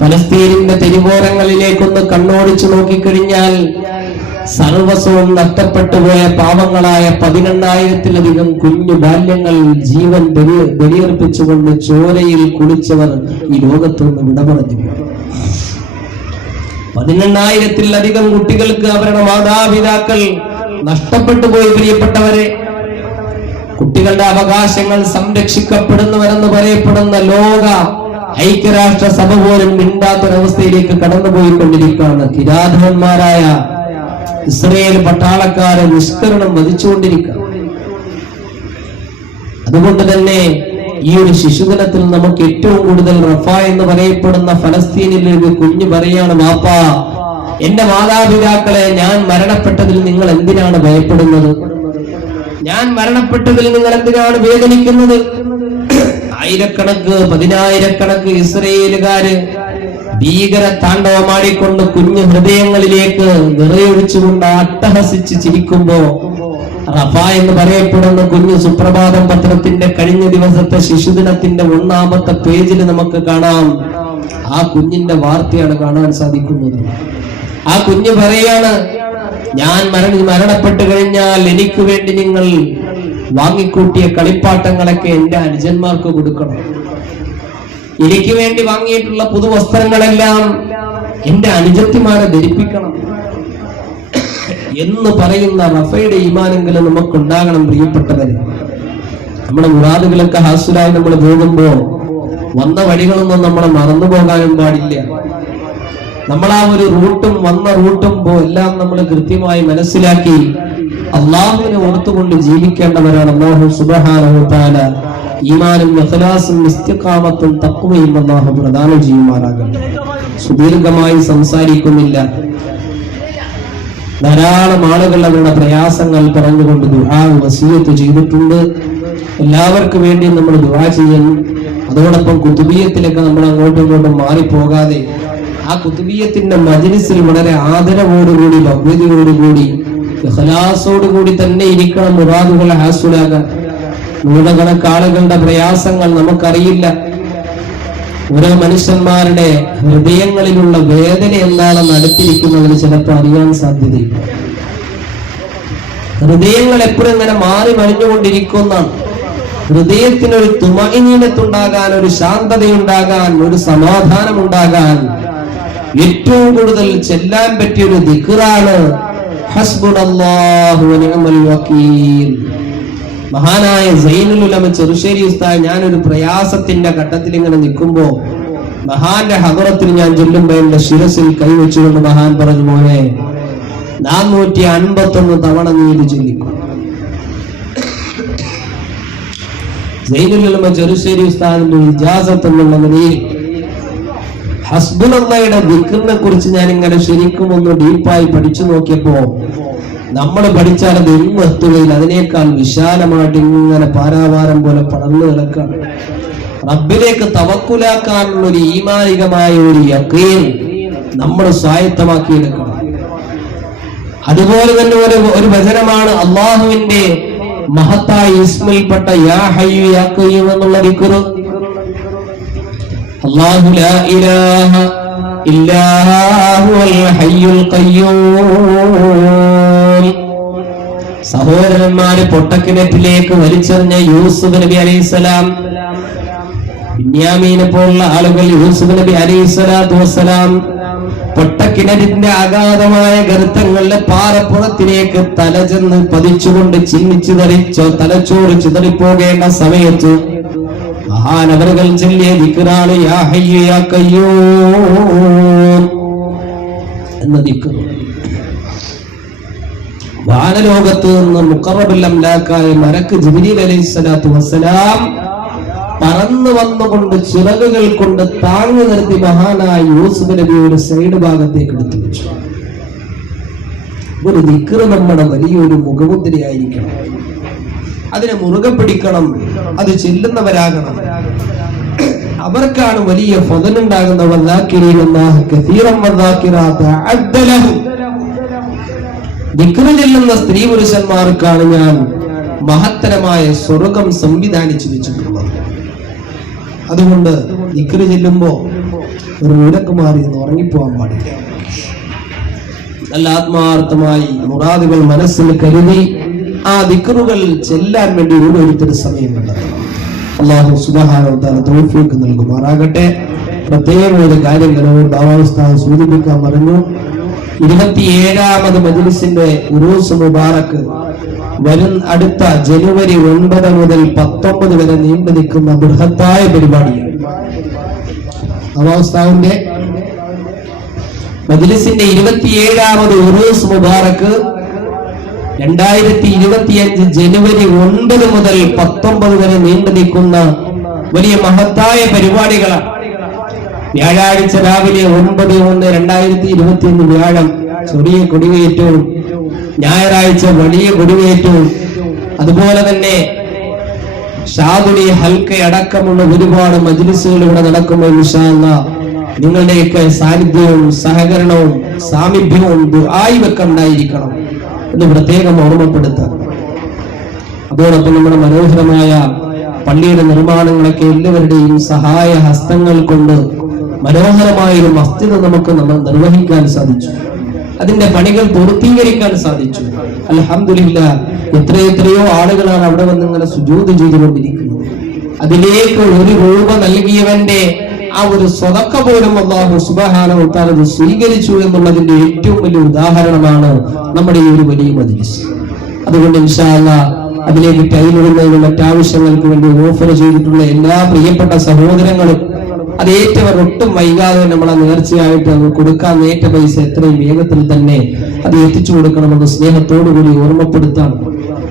ഫലസ്തീനിന്റെ തെരുവോരങ്ങളിലേക്കൊന്ന് കണ്ണോടിച്ചു നോക്കിക്കഴിഞ്ഞാൽ സർവസ്വവും നഷ്ടപ്പെട്ടുപോയ പാവങ്ങളായ 18,000-ലധികം കുഞ്ഞു ബാല്യങ്ങൾ ജീവൻ ബലിയർപ്പിച്ചുകൊണ്ട് ചോരയിൽ കുളിച്ചവർ ഈ ലോകത്ത് നിന്ന് വിട പറഞ്ഞു. 18,000-ലധികം കുട്ടികൾക്ക് അവരുടെ മാതാപിതാക്കൾ നഷ്ടപ്പെട്ടു പോയി. പ്രിയപ്പെട്ടവരെ, കുട്ടികളുടെ അവകാശങ്ങൾ സംരക്ഷിക്കപ്പെടുന്നവരെന്ന് പറയപ്പെടുന്ന ലോക ഐക്യരാഷ്ട്ര സഭ പോലും മിണ്ടാത്തൊരവസ്ഥയിലേക്ക് കടന്നുപോയിക്കൊണ്ടിരിക്കുകയാണ്. കിരാതന്മാരായ ഇസ്രയേൽ പട്ടാളക്കാരെ നിഷ്കരണം വധിച്ചുകൊണ്ടിരിക്കുക. അതുകൊണ്ട് തന്നെ ഈ ഒരു ശിശുദിനത്തിൽ നമുക്ക് ഏറ്റവും കൂടുതൽ റഫ എന്ന് പറയപ്പെടുന്ന ഫലസ്തീനിലെ ഒരു കുഞ്ഞു പറയാണ്, വാപ്പാ, എന്റെ മാതാപിതാക്കളെ ഞാൻ മരണപ്പെട്ടതിൽ നിങ്ങൾ എന്തിനാണ് ഭയപ്പെടുന്നത്? ഞാൻ മരണപ്പെട്ടതിൽ നിങ്ങൾ എന്തിനാണ് വേദനിക്കുന്നത്? ആയിരക്കണക്ക് 10,000-കണക്ക് ഇസ്രയേലുകാര് ഭീകര താണ്ഡവമാടിക്കൊണ്ട് കുഞ്ഞു ഹൃദയങ്ങളിലേക്ക് നിറയൊഴിച്ചുകൊണ്ട് അട്ടഹസിച്ച് ചിരിക്കുമ്പോ റഫ എന്ന് പറയപ്പെടുന്ന കുഞ്ഞു സുപ്രഭാതം പത്രത്തിന്റെ കഴിഞ്ഞ ദിവസത്തെ ശിശുദിനത്തിന്റെ 1-ാമത്തെ പേജിൽ നമുക്ക് കാണാം. ആ കുഞ്ഞിന്റെ വാർത്തയാണ് കാണാൻ സാധിക്കുന്നത്. ആ കുഞ്ഞ് പറയാണ്, ഞാൻ മരണപ്പെട്ടു കഴിഞ്ഞാൽ എനിക്ക് വേണ്ടി നിങ്ങൾ വാങ്ങിക്കൂട്ടിയ കളിപ്പാട്ടങ്ങളൊക്കെ എന്റെ അനുജന്മാർക്ക് കൊടുക്കണം. എനിക്ക് വേണ്ടി വാങ്ങിയിട്ടുള്ള പുതുവസ്ത്രങ്ങളെല്ലാം എന്റെ അനുജത്തിമാരെ ധരിപ്പിക്കണം എന്ന് പറയുന്ന റഫയുടെ ഈമാനെങ്കിലും നമുക്കുണ്ടാകണം. പ്രിയപ്പെട്ടവരെ, നമ്മുടെ മുറാദുകളൊക്കെ ഹാസുരായി നമ്മൾ പോകുമ്പോ വന്ന വഴികളൊന്നും നമ്മളെ മറന്നു പോകാനും പാടില്ല. നമ്മൾ ആ ഒരു റൂട്ടും വന്ന റൂട്ടും എല്ലാം നമ്മൾ കൃത്യമായി മനസ്സിലാക്കി അള്ളാഹുവിനെ ഓർത്തുകൊണ്ട് ജീവിക്കേണ്ടവരാണ്. അല്ലാഹു സുബ്ഹാനഹു വ തആല ഈമാനും ഇഖ്ലാസും ഇസ്തിഖാമത്തും തഖ്വയും അല്ലാഹു പ്രദാനം ചെയ്യുമാറാകട്ടെ. സുദീർഘമായി സംസാരിക്കുന്നില്ല. ധാരാളം ആളുകൾ അവരുടെ പ്രയാസങ്ങൾ പറഞ്ഞുകൊണ്ട് ദുആ വസിയത്ത് ചെയ്തിട്ടുണ്ട്. എല്ലാവർക്കും വേണ്ടി നമ്മൾ ദുആ ചെയ്യണം. അതോടൊപ്പം കുതുബിയത്തിലേക്ക് നമ്മൾ അങ്ങോട്ടും ഇങ്ങോട്ടും മാറിപ്പോകാതെ ആ കുതുബിയത്തിന്റെ മജ്‌ലിസിൽ വളരെ ആദരവോടുകൂടി ഭവ്യതയോടുകൂടി ഇഖ്ലാസോടുകൂടി തന്നെ ഇരിക്കണം മുറാദുകൾ ഹാസുലാകാൻ. നൂറുകണക്ക് ആളുകളുടെ പ്രയാസങ്ങൾ നമുക്കറിയില്ല. ഓരോ മനുഷ്യന്മാരുടെ ഹൃദയങ്ങളിലുള്ള വേദന എന്താണെന്ന് അടുത്തിരിക്കുന്നതിന് ചിലപ്പോൾ അറിയാൻ സാധ്യതയില്ല. ഹൃദയങ്ങൾ എപ്പോഴും ഇങ്ങനെ മാറി മറിഞ്ഞുകൊണ്ടിരിക്കുന്നതാണ്. ഹൃദയത്തിനൊരു തുമഇനീനത്തുണ്ടാകാൻ, ഒരു ശാന്തതയുണ്ടാകാൻ, ഒരു സമാധാനം ഉണ്ടാകാൻ ഏറ്റവും കൂടുതൽ ചെല്ലാൻ പറ്റിയ ഒരു ദിക്റാണ് ഹസ്ബുനല്ലാഹു വ നിഅമൽ വകീൽ. മഹാനായ സൈനുൽ ഉലമ ചെറുശ്ശേരി ഉസ്താദ്, ഞാനൊരു പ്രയാസത്തിന്റെ ഘട്ടത്തിൽ ഇങ്ങനെ നിൽക്കുമ്പോ മഹാന്റെ ഹദറത്തിൽ ഞാൻ ചൊല്ലുമ്പോ എന്റെ ശിരസിൽ കൈവച്ചുകൊണ്ട് മഹാൻ പറഞ്ഞു, മോനെ 451 തവണ നീ ഇത് ചൊല്ലിക്കും. സൈനുൽ ഉലമ ചെറുശ്ശേരി ഉസ്താദിന്റെ ഇജാസത്ത് എന്നുള്ള നിലയിൽ ഹസ്ബുനല്ലാഹയുടെ ദിക്റിനെ കുറിച്ച് ഞാൻ ഇങ്ങനെ ശരിക്കും ഒന്ന് ഡീപ്പായി പഠിച്ചു നോക്കിയപ്പോ നമ്മൾ പഠിച്ചാൽ അത് എങ്ങും എത്തുകയില്ല. അതിനേക്കാൾ വിശാലമായിട്ട് ഇങ്ങനെ പാരാവാരം പോലെ പടർന്നു കിടക്കാണ്. റബ്ബിലേക്ക് തവക്കുലാക്കാനുള്ള ഒരു ഈമാനികമായ ഒരു യഖീൻ നമ്മൾ സ്വായത്തമാക്കിയെടുക്കണം. അതുപോലെ തന്നെ ഒരു വചനമാണ് അള്ളാഹുവിന്റെ മഹത്തായ ഇസ്മിൽപ്പെട്ട യാ ഹയ്യു യാ ഖയ്യൂം എന്നുള്ള ദിക്ർ. അല്ലാഹു ലാ ഇലാഹ ഇല്ലാ ഹുവൽ ഹയ്യുൽ ഖയ്യൂം. സഹോദരന്മാര് പൊട്ടക്കിണറ്റിലേക്ക് വലിച്ചെറിഞ്ഞ യൂസുഫ് നബി അലൈഹിസ്സലാം, ബിന്യാമീനെ പോലുള്ള ആളുകൾ യൂസുഫ് നബി അലൈഹിസ്സലാത്തു വസ്സലാം പൊട്ടക്കിണറ്റിന്റെ അഗാധമായ ഗർത്തങ്ങളിലെ പാറപ്പുറത്തിലേക്ക് തലചെന്ന് പതിച്ചുകൊണ്ട് ചിന്നിച്ചിതറിച്ചോ തലച്ചോറ് ചിതറിപ്പോകേണ്ട സമയത്ത് മഹാനവറുകൾ ചൊല്ലിയ ദിക്റാണ് യാ ഹയ്യു യാ ഖയ്യൂം എന്ന ദിക്ർ. വാനലോകത്ത് നിന്ന് മുഖറബുൽ അംലാക്കായ മലക്ക് ജിബ്രീൽ അലൈഹിസ്സലാത്തു വസ്സലാം പറന്നു വന്നുകൊണ്ട് ചിറകുകൾ കൊണ്ട് താങ്ങി നിർത്തി മഹാനായ യൂസുഫ് നബി ഒരു സൈഡ് ഭാഗത്തേക്ക് എടുത്തു വെച്ചു. ഒരു ദിക്ർ നമ്മുടെ വലിയൊരു മുഖമുദ്രയായിരിക്കണം. അതിനെ മുറുകെ പിടിക്കണം, അത് ചെല്ലുന്നവരാകണം. അവർക്കാണ് വലിയ ഫദലുണ്ടാകുന്നവർ. ദിക്ർ ചെല്ലുന്ന സ്ത്രീ പുരുഷന്മാർക്കാണ് ഞാൻ മഹത്തരമായ സ്വർഗം സംവിധാനിച്ചു വെച്ചിട്ടുള്ളത്. അതുകൊണ്ട് ദിക്ർ ചെല്ലുമ്പോ ഒരു മൂലക്ക് മാറി എന്ന് ഉറങ്ങിപ്പോവാൻ പാടില്ല. നല്ല ആത്മാർത്ഥമായി മുറാദുകൾ മനസ്സിൽ കരുതി ആ ദിക്റുകൾ ചെല്ലാൻ വേണ്ടി ഓരോരുത്തരും സമയം കണ്ടെത്തണം. അല്ലാഹു സുബ്ഹാനഹു വ തആല തൗഫീഖ് നൽകുമാറാകട്ടെ. പ്രത്യേകം ഒരു കാര്യം ബാബാസ്ഥാൻ സൂചിപ്പിക്കാൻ പറഞ്ഞു. 27ാമത് മജ്‌ലിസിന്റെ ഉറൂസ് മുബാറക്ക് വരും അടുത്ത ജനുവരി 9 മുതൽ 19 വരെ നീണ്ടു നിൽക്കുന്ന ബൃഹത്തായ പരിപാടിയാണ്. ബാബാസ്ഥാന്റെ മജ്‌ലിസിന്റെ 27ാമത് ഉറൂസ് മുബാറക്ക് 2025 ജനുവരി 9 മുതൽ 19 വരെ നീണ്ടു നിൽക്കുന്ന വലിയ മഹത്തായ പരിപാടികളാണ്. വ്യാഴാഴ്ച രാവിലെ 9/1/2021 വ്യാഴം ചെറിയ കൊടികയറ്റവും, ഞായറാഴ്ച വലിയ കൊടികയറ്റവും, അതുപോലെ തന്നെ ഷാദുലി ഹൽക്ക അടക്കമുള്ള ഒരുപാട് മജ്‌ലിസുകൾ ഇവിടെ നടക്കുമ്പോൾ ഇൻഷാ അല്ലാഹ് നിങ്ങളുടെയൊക്കെ സാന്നിധ്യവും സഹകരണവും സാമീപ്യവും ദുആയിവൊക്കെ ഉണ്ടായിരിക്കണം എന്ന് പ്രത്യേകം ഓർമ്മപ്പെടുത്താം. അതോടൊപ്പം നമ്മുടെ മനോഹരമായ പള്ളിയുടെ നിർമ്മാണങ്ങളൊക്കെ എല്ലാവരുടെയും സഹായ ഹസ്തങ്ങൾ കൊണ്ട് മനോഹരമായ ഒരു മസ്ജിദ് നമുക്ക് നിർവഹിക്കാൻ സാധിച്ചു. അതിന്റെ പണികൾ പൂർത്തീകരിക്കാൻ സാധിച്ചു. അൽഹംദുലില്ലാഹ്. എത്രയെത്രയോ ആളുകളാണ് അവിടെ വന്ന് ഇങ്ങനെ സുജൂദ് ചെയ്തുകൊണ്ടിരിക്കുന്നത്. അതിലേക്ക് ഒരു രൂപ നൽകിയവന്റെ ആ ഒരു സ്വതക്ക പോലും അല്ലാഹു സുബ്ഹാനഹു വ തആല സ്വീകരിച്ചു എന്നുള്ളതിന്റെ ഏറ്റവും വലിയ ഉദാഹരണമാണ് നമ്മുടെ ഈ ഒരു വലിയ മജ്‌ലിസ്. അതുകൊണ്ട് ഇൻഷാ അല്ലാഹ് അതിലേക്ക് ടൈലിടുന്നതിന് മറ്റാവശ്യങ്ങൾക്ക് വേണ്ടി ഓഫർ ചെയ്തിട്ടുള്ള എല്ലാ പ്രിയപ്പെട്ട സഹോദരങ്ങളും അത് ഏറ്റവർ ഒട്ടും വൈകാതെ നമ്മളെ നേർച്ചയായിട്ട് അത് കൊടുക്കാൻ ഏറ്റ പൈസ എത്രയും വേഗത്തിൽ തന്നെ അത് എത്തിച്ചു കൊടുക്കണമെന്ന് സ്നേഹത്തോടുകൂടി ഓർമ്മപ്പെടുത്താൻ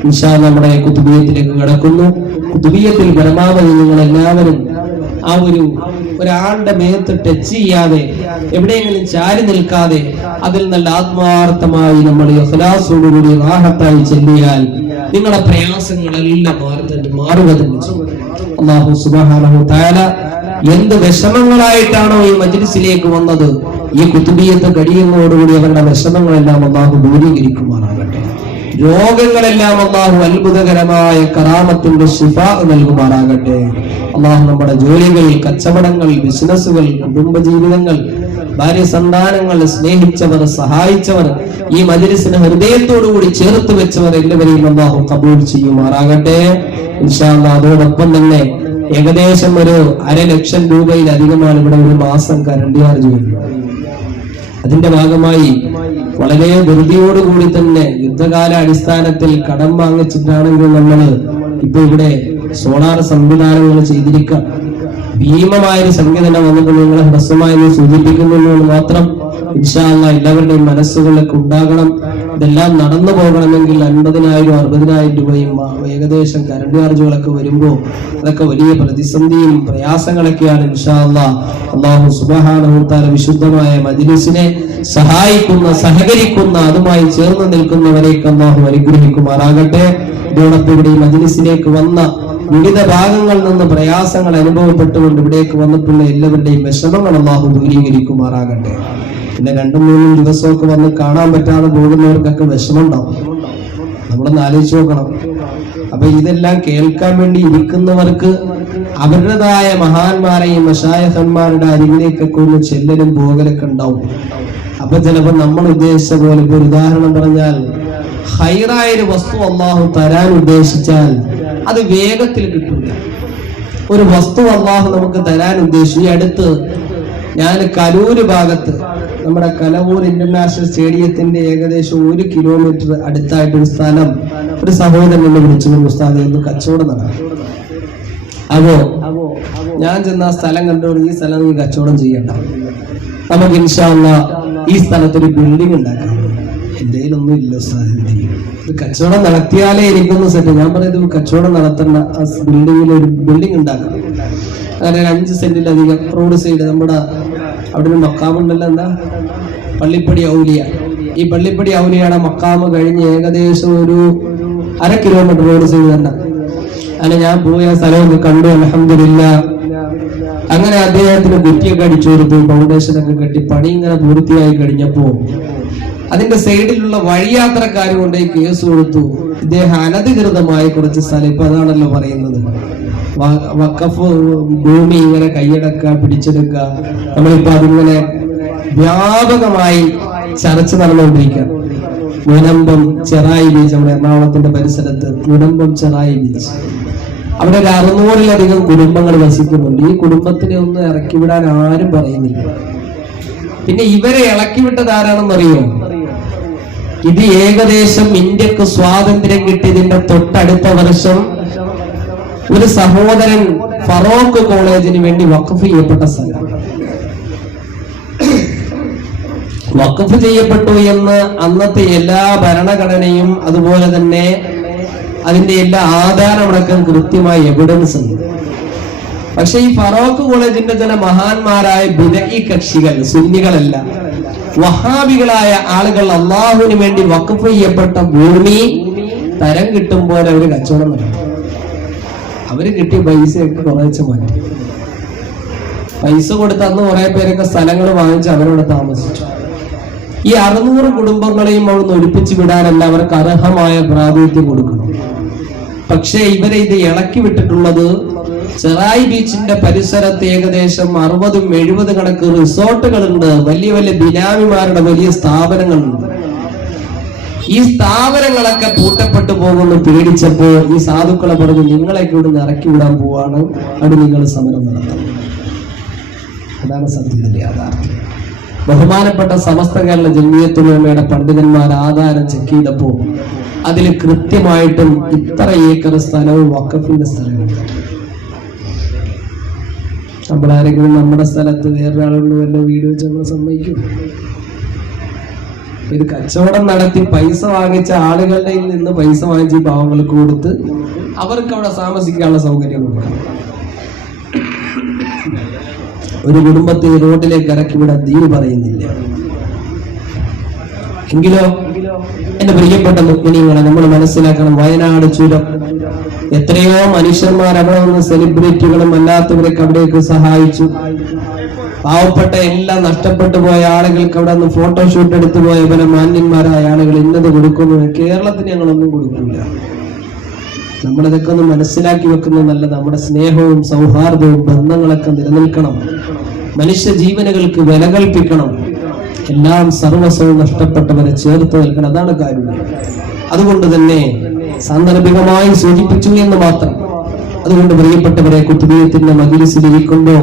ഇൻഷാ അല്ലാഹ് നമ്മുടെ കുതുബിയത്തിലേക്ക് കടക്കുന്നു. കുതുബിയത്തിൽ പരമാവധി നിങ്ങൾ എല്ലാവരും ആ ഒരാളുടെ മേത്ത് ടച്ച് ചെയ്യാതെ എവിടെയെങ്കിലും ചാരി നിൽക്കാതെ അതിൽ നല്ല ആത്മാർത്ഥമായി നമ്മൾ ഇഖ്ലാസോടുകൂടി റാഹത്തായി ചെല്ലിയാൽ നിങ്ങളുടെ പ്രയാസങ്ങളെല്ലാം മാറുക തന്നെ ചെയ്യും. അല്ലാഹു സുബ്ഹാനഹു വ തആല എന്ത് വിഷമങ്ങളായിട്ടാണോ ഈ മജ്‌ലിസിലേക്ക് വന്നത്, ഈ കുതുബിയത്ത് കഴിയുന്നതോടുകൂടി അവരുടെ വിഷമങ്ങളെല്ലാം അല്ലാഹു ദൂരീകരിക്കുമാറാകട്ടെ. രോഗങ്ങളെല്ലാം അല്ലാഹു അത്ഭുതകരമായ കറാമത്തിന്റെ ശിഫാ നൽകുമാറാകട്ടെ. അല്ലാഹു നമ്മുടെ ജോലികൾ, കച്ചവടങ്ങൾ, ബിസിനസ്സുകൾ, കുടുംബജീവിതങ്ങൾ, ഭാര്യ സന്താനങ്ങൾ, സ്നേഹിച്ചവർ, സഹായിച്ചവർ, ഈ മജ്‌ലിസിനെ ഹൃദയത്തോടുകൂടി ചേർത്ത് വെച്ചവർ എല്ലാവരെയും അല്ലാഹു കബൂൽ ചെയ്യുമാറാകട്ടെ. ഇൻഷാ അല്ലാഹ് അതോടൊപ്പം തന്നെ ഏകദേശം ഒരു 1,00,000 രൂപയിലധികമാണ് ഇവിടെ ഒരു മാസം കറണ്ട് ചാർജ് വരുന്നത്. അതിന്റെ ഭാഗമായി വളരെ ധൃതിയോടുകൂടി തന്നെ യുദ്ധകാല അടിസ്ഥാനത്തിൽ കടം വാങ്ങിച്ചിട്ടാണെങ്കിലും നമ്മൾ ഇപ്പൊ ഇവിടെ സോളാർ സംവിധാനങ്ങൾ ചെയ്തിരിക്കാം. ഭീമമായൊരു സംഖ്യ തന്നെ വന്നിട്ട് നിങ്ങളെ ഹ്രസ്വമായി സൂചിപ്പിക്കുന്നു മാത്രം. ഇൻഷാ അല്ലാഹ് എല്ലാവരുടെയും മനസ്സുകളിലേക്ക് ഉണ്ടാകണം. ഇതെല്ലാം നടന്നു പോകണമെങ്കിൽ 50,000 60,000 രൂപയും ഏകദേശം കറണ്ട് ചാർജുകളൊക്കെ വരുമ്പോൾ അതൊക്കെ വലിയ പ്രതിസന്ധിയും പ്രയാസങ്ങളൊക്കെയാണ്. ഇൻഷാ അല്ലാഹ് അല്ലാഹു സുബ്ഹാനഹു വ തആല വിശുദ്ധമായ മജ്‌ലിസിനെ സഹായിക്കുന്ന, സഹകരിക്കുന്ന, അതുമായി ചേർന്ന് നിൽക്കുന്നവരെയൊക്കെ അല്ലാഹു അനുഗ്രഹിക്കുമാറാകട്ടെ. ഇതോടൊപ്പം ഇവിടെ ഈ മജ്‌ലിസിലേക്ക് വന്ന വിവിധ ഭാഗങ്ങളിൽ നിന്ന് പ്രയാസങ്ങൾ അനുഭവപ്പെട്ടുകൊണ്ട് ഇവിടേക്ക് വന്നിട്ടുള്ള എല്ലാവരുടെയും വിഷമങ്ങൾ അല്ലാഹു ദൂരീകരിക്കുമാറാകട്ടെ. പിന്നെ 2-3 ദിവസമൊക്കെ വന്ന് കാണാൻ പറ്റാതെ പോകുന്നവർക്കൊക്കെ വിഷമം ഉണ്ടാവും. നമ്മളൊന്ന് ആലോചിച്ച് നോക്കണം. അപ്പൊ ഇതെല്ലാം കേൾക്കാൻ വേണ്ടി ഇരിക്കുന്നവർക്ക് അവരുടേതായ മഹാന്മാരെയും മശായിഖന്മാരുടെ അരികിലേക്കൊക്കെ ഒന്ന് ചെല്ലലും പോകലൊക്കെ ഉണ്ടാവും. അപ്പൊ ചിലപ്പോ നമ്മൾ ഉദ്ദേശിച്ച പോലെ ഇപ്പൊ ഒരു ഉദാഹരണം പറഞ്ഞാൽ ഹൈറായൊരു വസ്തു അല്ലാഹു തരാൻ ഉദ്ദേശിച്ചാൽ അത് വേഗത്തിൽ കിട്ടില്ല. ഒരു വസ്തു അല്ലാഹു നമുക്ക് തരാൻ ഉദ്ദേശിച്ചു. ഈ അടുത്ത് ഞാൻ കലൂര് ഭാഗത്ത് നമ്മുടെ കലവൂർ ഇന്റർനാഷണൽ സ്റ്റേഡിയത്തിന്റെ ഏകദേശം 1 കിലോമീറ്റർ അടുത്തായിട്ടൊരു സ്ഥലം ഒരു സഹോദരൻ എന്നെ വിളിച്ചു, ഉസ്താദേ ഒന്ന് കച്ചവടം നടക്കും. അപ്പോ ഞാൻ ചെന്ന ആ സ്ഥലം കണ്ടോട് ഈ സ്ഥലം നീ കച്ചവടം ചെയ്യണ്ട, നമുക്ക് ഇൻഷാ അല്ലാഹ് ഈ സ്ഥലത്തൊരു ബിൽഡിംഗ് ഉണ്ടാക്കാം. എന്റെ കയ്യിലൊന്നും ഇല്ല ഉസ്താദ്, ഇത് കച്ചവടം നടത്തിയാലേ എനിക്കൊന്ന് സെറ്റ്. ഞാൻ പറയുന്നത് കച്ചവടം നടത്തേണ്ട, ആ ബിൽഡിങ്ങിൽ ഒരു ബിൽഡിംഗ് ഉണ്ടാക്കാം. അങ്ങനെ 5 സെന്റിലധികം റോഡ് സൈഡ് നമ്മുടെ അവിടെ ഒരു മക്കാമുണ്ടല്ലോ, എന്താ പള്ളിപ്പടി ഔലിയ. ഈ പള്ളിപ്പടി ഔലിയുടെ മക്കാമ് കഴിഞ്ഞ് ഏകദേശം ഒരു 1/2 കിലോമീറ്റർ റോഡ് സൈഡ് തന്നെ. അങ്ങനെ ഞാൻ പോയ സ്ഥലമൊക്കെ കണ്ടു, അൽഹംദുലില്ലാഹ്. അങ്ങനെ അദ്ദേഹത്തിന് കുറ്റിയൊക്കെ അടിച്ചു കൊടുത്തു, ഫൗണ്ടേഷനൊക്കെ കെട്ടി പണി ഇങ്ങനെ പൂർത്തിയായി കഴിഞ്ഞപ്പോ അതിന്റെ സൈഡിലുള്ള വഴിയാത്രക്കാർ കൊണ്ട് കേസ് കൊടുത്തു. ഇദ്ദേഹം അനധികൃതമായി കുറച്ച് സ്ഥലം, ഇപ്പൊ അതാണല്ലോ പറയുന്നത്, വഖഫ് ഭൂമി ഇങ്ങനെ കൈയടക്കുക, പിടിച്ചെടുക്കുക. നമ്മളിപ്പോ അതിങ്ങനെ വ്യാപകമായി ചർച്ച നടന്നുകൊണ്ടിരിക്കുക. മുനമ്പം ചെറായി ബീച്ച്, നമ്മുടെ എറണാകുളത്തിന്റെ പരിസരത്ത് മുനമ്പം ചെറായി ബീച്ച്, അവിടെ ഒരു 600-ലധികം കുടുംബങ്ങൾ വസിക്കുന്നുണ്ട്. ഈ കുടുംബത്തിനെ ഒന്ന് ഇറക്കി വിടാൻ ആരും പറയുന്നില്ല. പിന്നെ ഇവരെ ഇളക്കി വിട്ടത് ആരാണെന്നറിയോ? ഇത് ഏകദേശം ഇന്ത്യക്ക് സ്വാതന്ത്ര്യം കിട്ടിയതിന്റെ തൊട്ടടുത്ത വർഷം ഒരു സഹോദരൻ ഫറോക്ക് കോളേജിന് വേണ്ടി വഖഫ് ചെയ്യപ്പെട്ട സ്ഥലം. വഖഫ് ചെയ്യപ്പെട്ടു എന്ന് അന്നത്തെ എല്ലാ ഭരണഘടനയും അതുപോലെ തന്നെ അതിന്റെ എല്ലാ ആധാരമടക്കം കൃത്യമായി എവിഡൻസ് ഉണ്ട്. പക്ഷെ ഈ ഫറോക്ക് കോളേജിന്റെ ചില മഹാന്മാരായ ബിദഈ കക്ഷികൾ, സുന്നികളല്ല, വഹാബികളായ ആളുകൾ അള്ളാഹുവിന് വേണ്ടി വഖഫ് ചെയ്യപ്പെട്ട ഭൂമി തരം കിട്ടുമ്പോൾ അവര് കച്ചവടം നടത്തും. അവര് കിട്ടിയ പൈസയൊക്കെ കുറച്ച് മാറ്റി, പൈസ കൊടുത്ത് അന്ന് കുറെ പേരൊക്കെ സ്ഥലങ്ങൾ വാങ്ങിച്ച് അവരോട് താമസിച്ചു. ഈ 600 കുടുംബങ്ങളെയും അവിടുന്ന് ഒഴിപ്പിച്ചു വിടാനല്ല, അവർക്ക് അർഹമായ പ്രാതിനിധ്യം കൊടുക്കണം. പക്ഷേ ഇവരെ ഇത് ഇളക്കി വിട്ടിട്ടുള്ളത് ചെറായി ബീച്ചിന്റെ പരിസരത്ത് ഏകദേശം 60-70 കണക്ക് റിസോർട്ടുകളുണ്ട്, വലിയ വലിയ ബിനാമിമാരുടെ വലിയ സ്ഥാപനങ്ങളുണ്ട്. ഈ സ്ഥാപനങ്ങളൊക്കെ പൂട്ടപ്പെട്ടു പോകുമെന്ന് പേടിച്ചപ്പോ ഈ സാധുക്കളെ പറഞ്ഞു, നിങ്ങളെയൊക്കെ ഇവിടെ ഇറക്കി വിടാൻ പോവാണ്, അവിടെ നിങ്ങൾ സമരം നടത്തണം. അതാണ് സത്യത്തിന്റെ യാഥാർത്ഥ്യം. ബഹുമാനപ്പെട്ട സമസ്ത കേരള ജംഇയ്യത്തുൽ പണ്ഡിതന്മാർ ആധാരം ചെക്ക് ചെയ്തപ്പോ അതിൽ കൃത്യമായിട്ടും ഇത്ര ഏക്കർ സ്ഥലവും വഖഫിന്റെ സ്ഥലമുണ്ട്. നമ്മളാരെങ്കിലും നമ്മുടെ സ്ഥലത്ത് വേറൊരാളുകൊണ്ട് വല്ല വീട് വെച്ച് നമ്മൾ സമ്മതിക്കും? ഇത് കച്ചവടം നടത്തി പൈസ വാങ്ങിച്ച ആളുകളുടെ നിന്ന് പൈസ വാങ്ങിച്ച് പാവങ്ങൾക്ക് കൊടുത്ത് അവർക്ക് അവിടെ താമസിക്കാനുള്ള സൗകര്യം കൊടുക്കണം. ഒരു കുടുംബത്തെ റോഡിലേക്ക് ഇറക്കി വിടാൻ ദീൻ പറയുന്നില്ല. എങ്കിലോ എന്റെ പ്രിയപ്പെട്ട മുഅ്മിനീങ്ങളെ, നമ്മൾ മനസ്സിലാക്കണം, വയനാട് ചുരം എത്രയോ മനുഷ്യന്മാർ അവിടെ നിന്ന് സെലിബ്രിറ്റികളും അല്ലാത്തവരൊക്കെ അവിടേക്ക് സഹായിച്ചു. പാവപ്പെട്ട എല്ലാം നഷ്ടപ്പെട്ടു പോയ ആളുകൾക്ക് അവിടെ നിന്ന് ഫോട്ടോഷൂട്ട് എടുത്തു പോയ പല മാന്യന്മാരായ ആളുകൾ ഇന്നത് കൊടുക്കുന്നു. കേരളത്തിന് ഞങ്ങളൊന്നും കൊടുക്കില്ല. നമ്മളിതൊക്കെ ഒന്ന് മനസ്സിലാക്കി വെക്കുന്നത് നല്ല. നമ്മുടെ സ്നേഹവും സൗഹാർദ്ദവും ബന്ധങ്ങളൊക്കെ നിലനിൽക്കണം. മനുഷ്യ ജീവനുകൾക്ക് വില കൽപ്പിക്കണം. എല്ലാം സർവസ്വവും നഷ്ടപ്പെട്ടവരെ ചേർത്ത് നിൽക്കണം. അതാണ് കാര്യം. അതുകൊണ്ട് തന്നെ സാന്ദർഭികമായി സൂചിപ്പിച്ചു എന്ന് മാത്രം. അതുകൊണ്ട് പ്രിയപ്പെട്ടവരെ, കുത്തുബിയ്യത്തിന്റെ മജ്‌ലിസിൽ ഇരിക്കുമ്പോ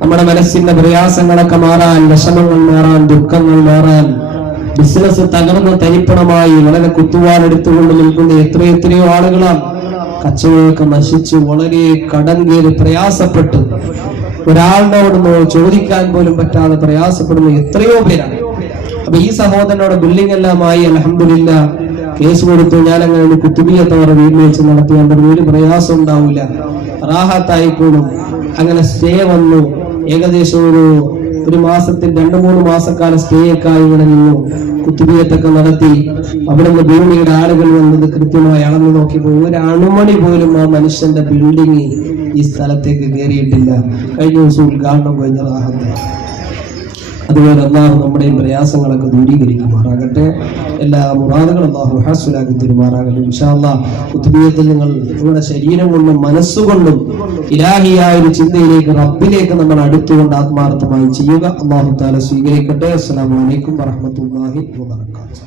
നമ്മുടെ മനസ്സിന്റെ പ്രയാസങ്ങളൊക്കെ മാറാൻ, വിഷമങ്ങൾ മാറാൻ, ദുഃഖങ്ങൾ മാറാൻ, ബിസിനസ് തകർന്ന് തരിപ്പണമായി വളരെ കുത്തുവാലെടുത്തുകൊണ്ട് നിൽക്കുന്ന എത്രയോ ആളുകളാണ്. കച്ചവടമൊക്കെ നശിച്ചു വളരെ കടം കയറി പ്രയാസപ്പെട്ട് ഒരാളിനോടൊന്ന് ചോദിക്കാൻ പോലും പറ്റാതെ പ്രയാസപ്പെടുന്ന എത്രയോ പേരാണ്. അപ്പൊ ഈ സഹോദരനോട് ബിൽഡിംഗ് എല്ലാമായി അൽഹംദുലില്ലാഹ് കേസ് കൊടുത്തു. ഞാൻ അങ്ങനെ ഒരു കുത്തുബിയ്യത്ത് വീട്ടിൽ വെച്ച് നടത്തിയാൽ ഒരു പ്രയാസം ഉണ്ടാവില്ല, റാഹത്തായിക്കോളും. അങ്ങനെ സ്റ്റേ വന്നു. ഏകദേശം ഒരു മാസത്തിൽ 2-3 മാസക്കാലം സ്റ്റേ ഒക്കെ ആയി ഇങ്ങനെ നിന്നു. കുത്തുബിയ്യത്തൊക്കെ നടത്തി. അവിടെ നിന്ന് ഭൂമിയുടെ ആളുകൾ വന്നത് കൃത്യമായി അളന്നു നോക്കിയപ്പോൾ ഒരു അണുമണി പോലും ആ മനുഷ്യന്റെ ബിൽഡിംഗ് ഈ സ്ഥലത്തേക്ക് കയറിയിട്ടില്ല. കഴിഞ്ഞ ദിവസം ഉദ്ഘാടനം കഴിഞ്ഞ റാഹത്തായി. അതുപോലെ അല്ലാഹു നമ്മുടെയും പ്രയാസങ്ങളൊക്കെ ദൂരീകരിക്കുമാറാകട്ടെ. എല്ലാ മുറാദുകളും അല്ലാഹു ഹാസിലാക്കി തരുമാറാകട്ടെ. ഇൻഷാ അല്ലാഹ് കുത്തുബിയ്യത്തിൽ നിങ്ങൾ നിങ്ങളുടെ ശരീരം കൊണ്ടും മനസ്സുകൊണ്ടും ഇലാഹിയായ ഒരു ചിന്തയിലേക്ക്, റബ്ബിലേക്ക് നമ്മൾ അടുത്തുകൊണ്ട് ആത്മാർത്ഥമായി ചെയ്യുക. അല്ലാഹു തആല സ്വീകരിക്കട്ടെ. അസ്സലാമു അലൈക്കും വറഹ്മത്തുള്ളാഹി വബറകാതുഹു.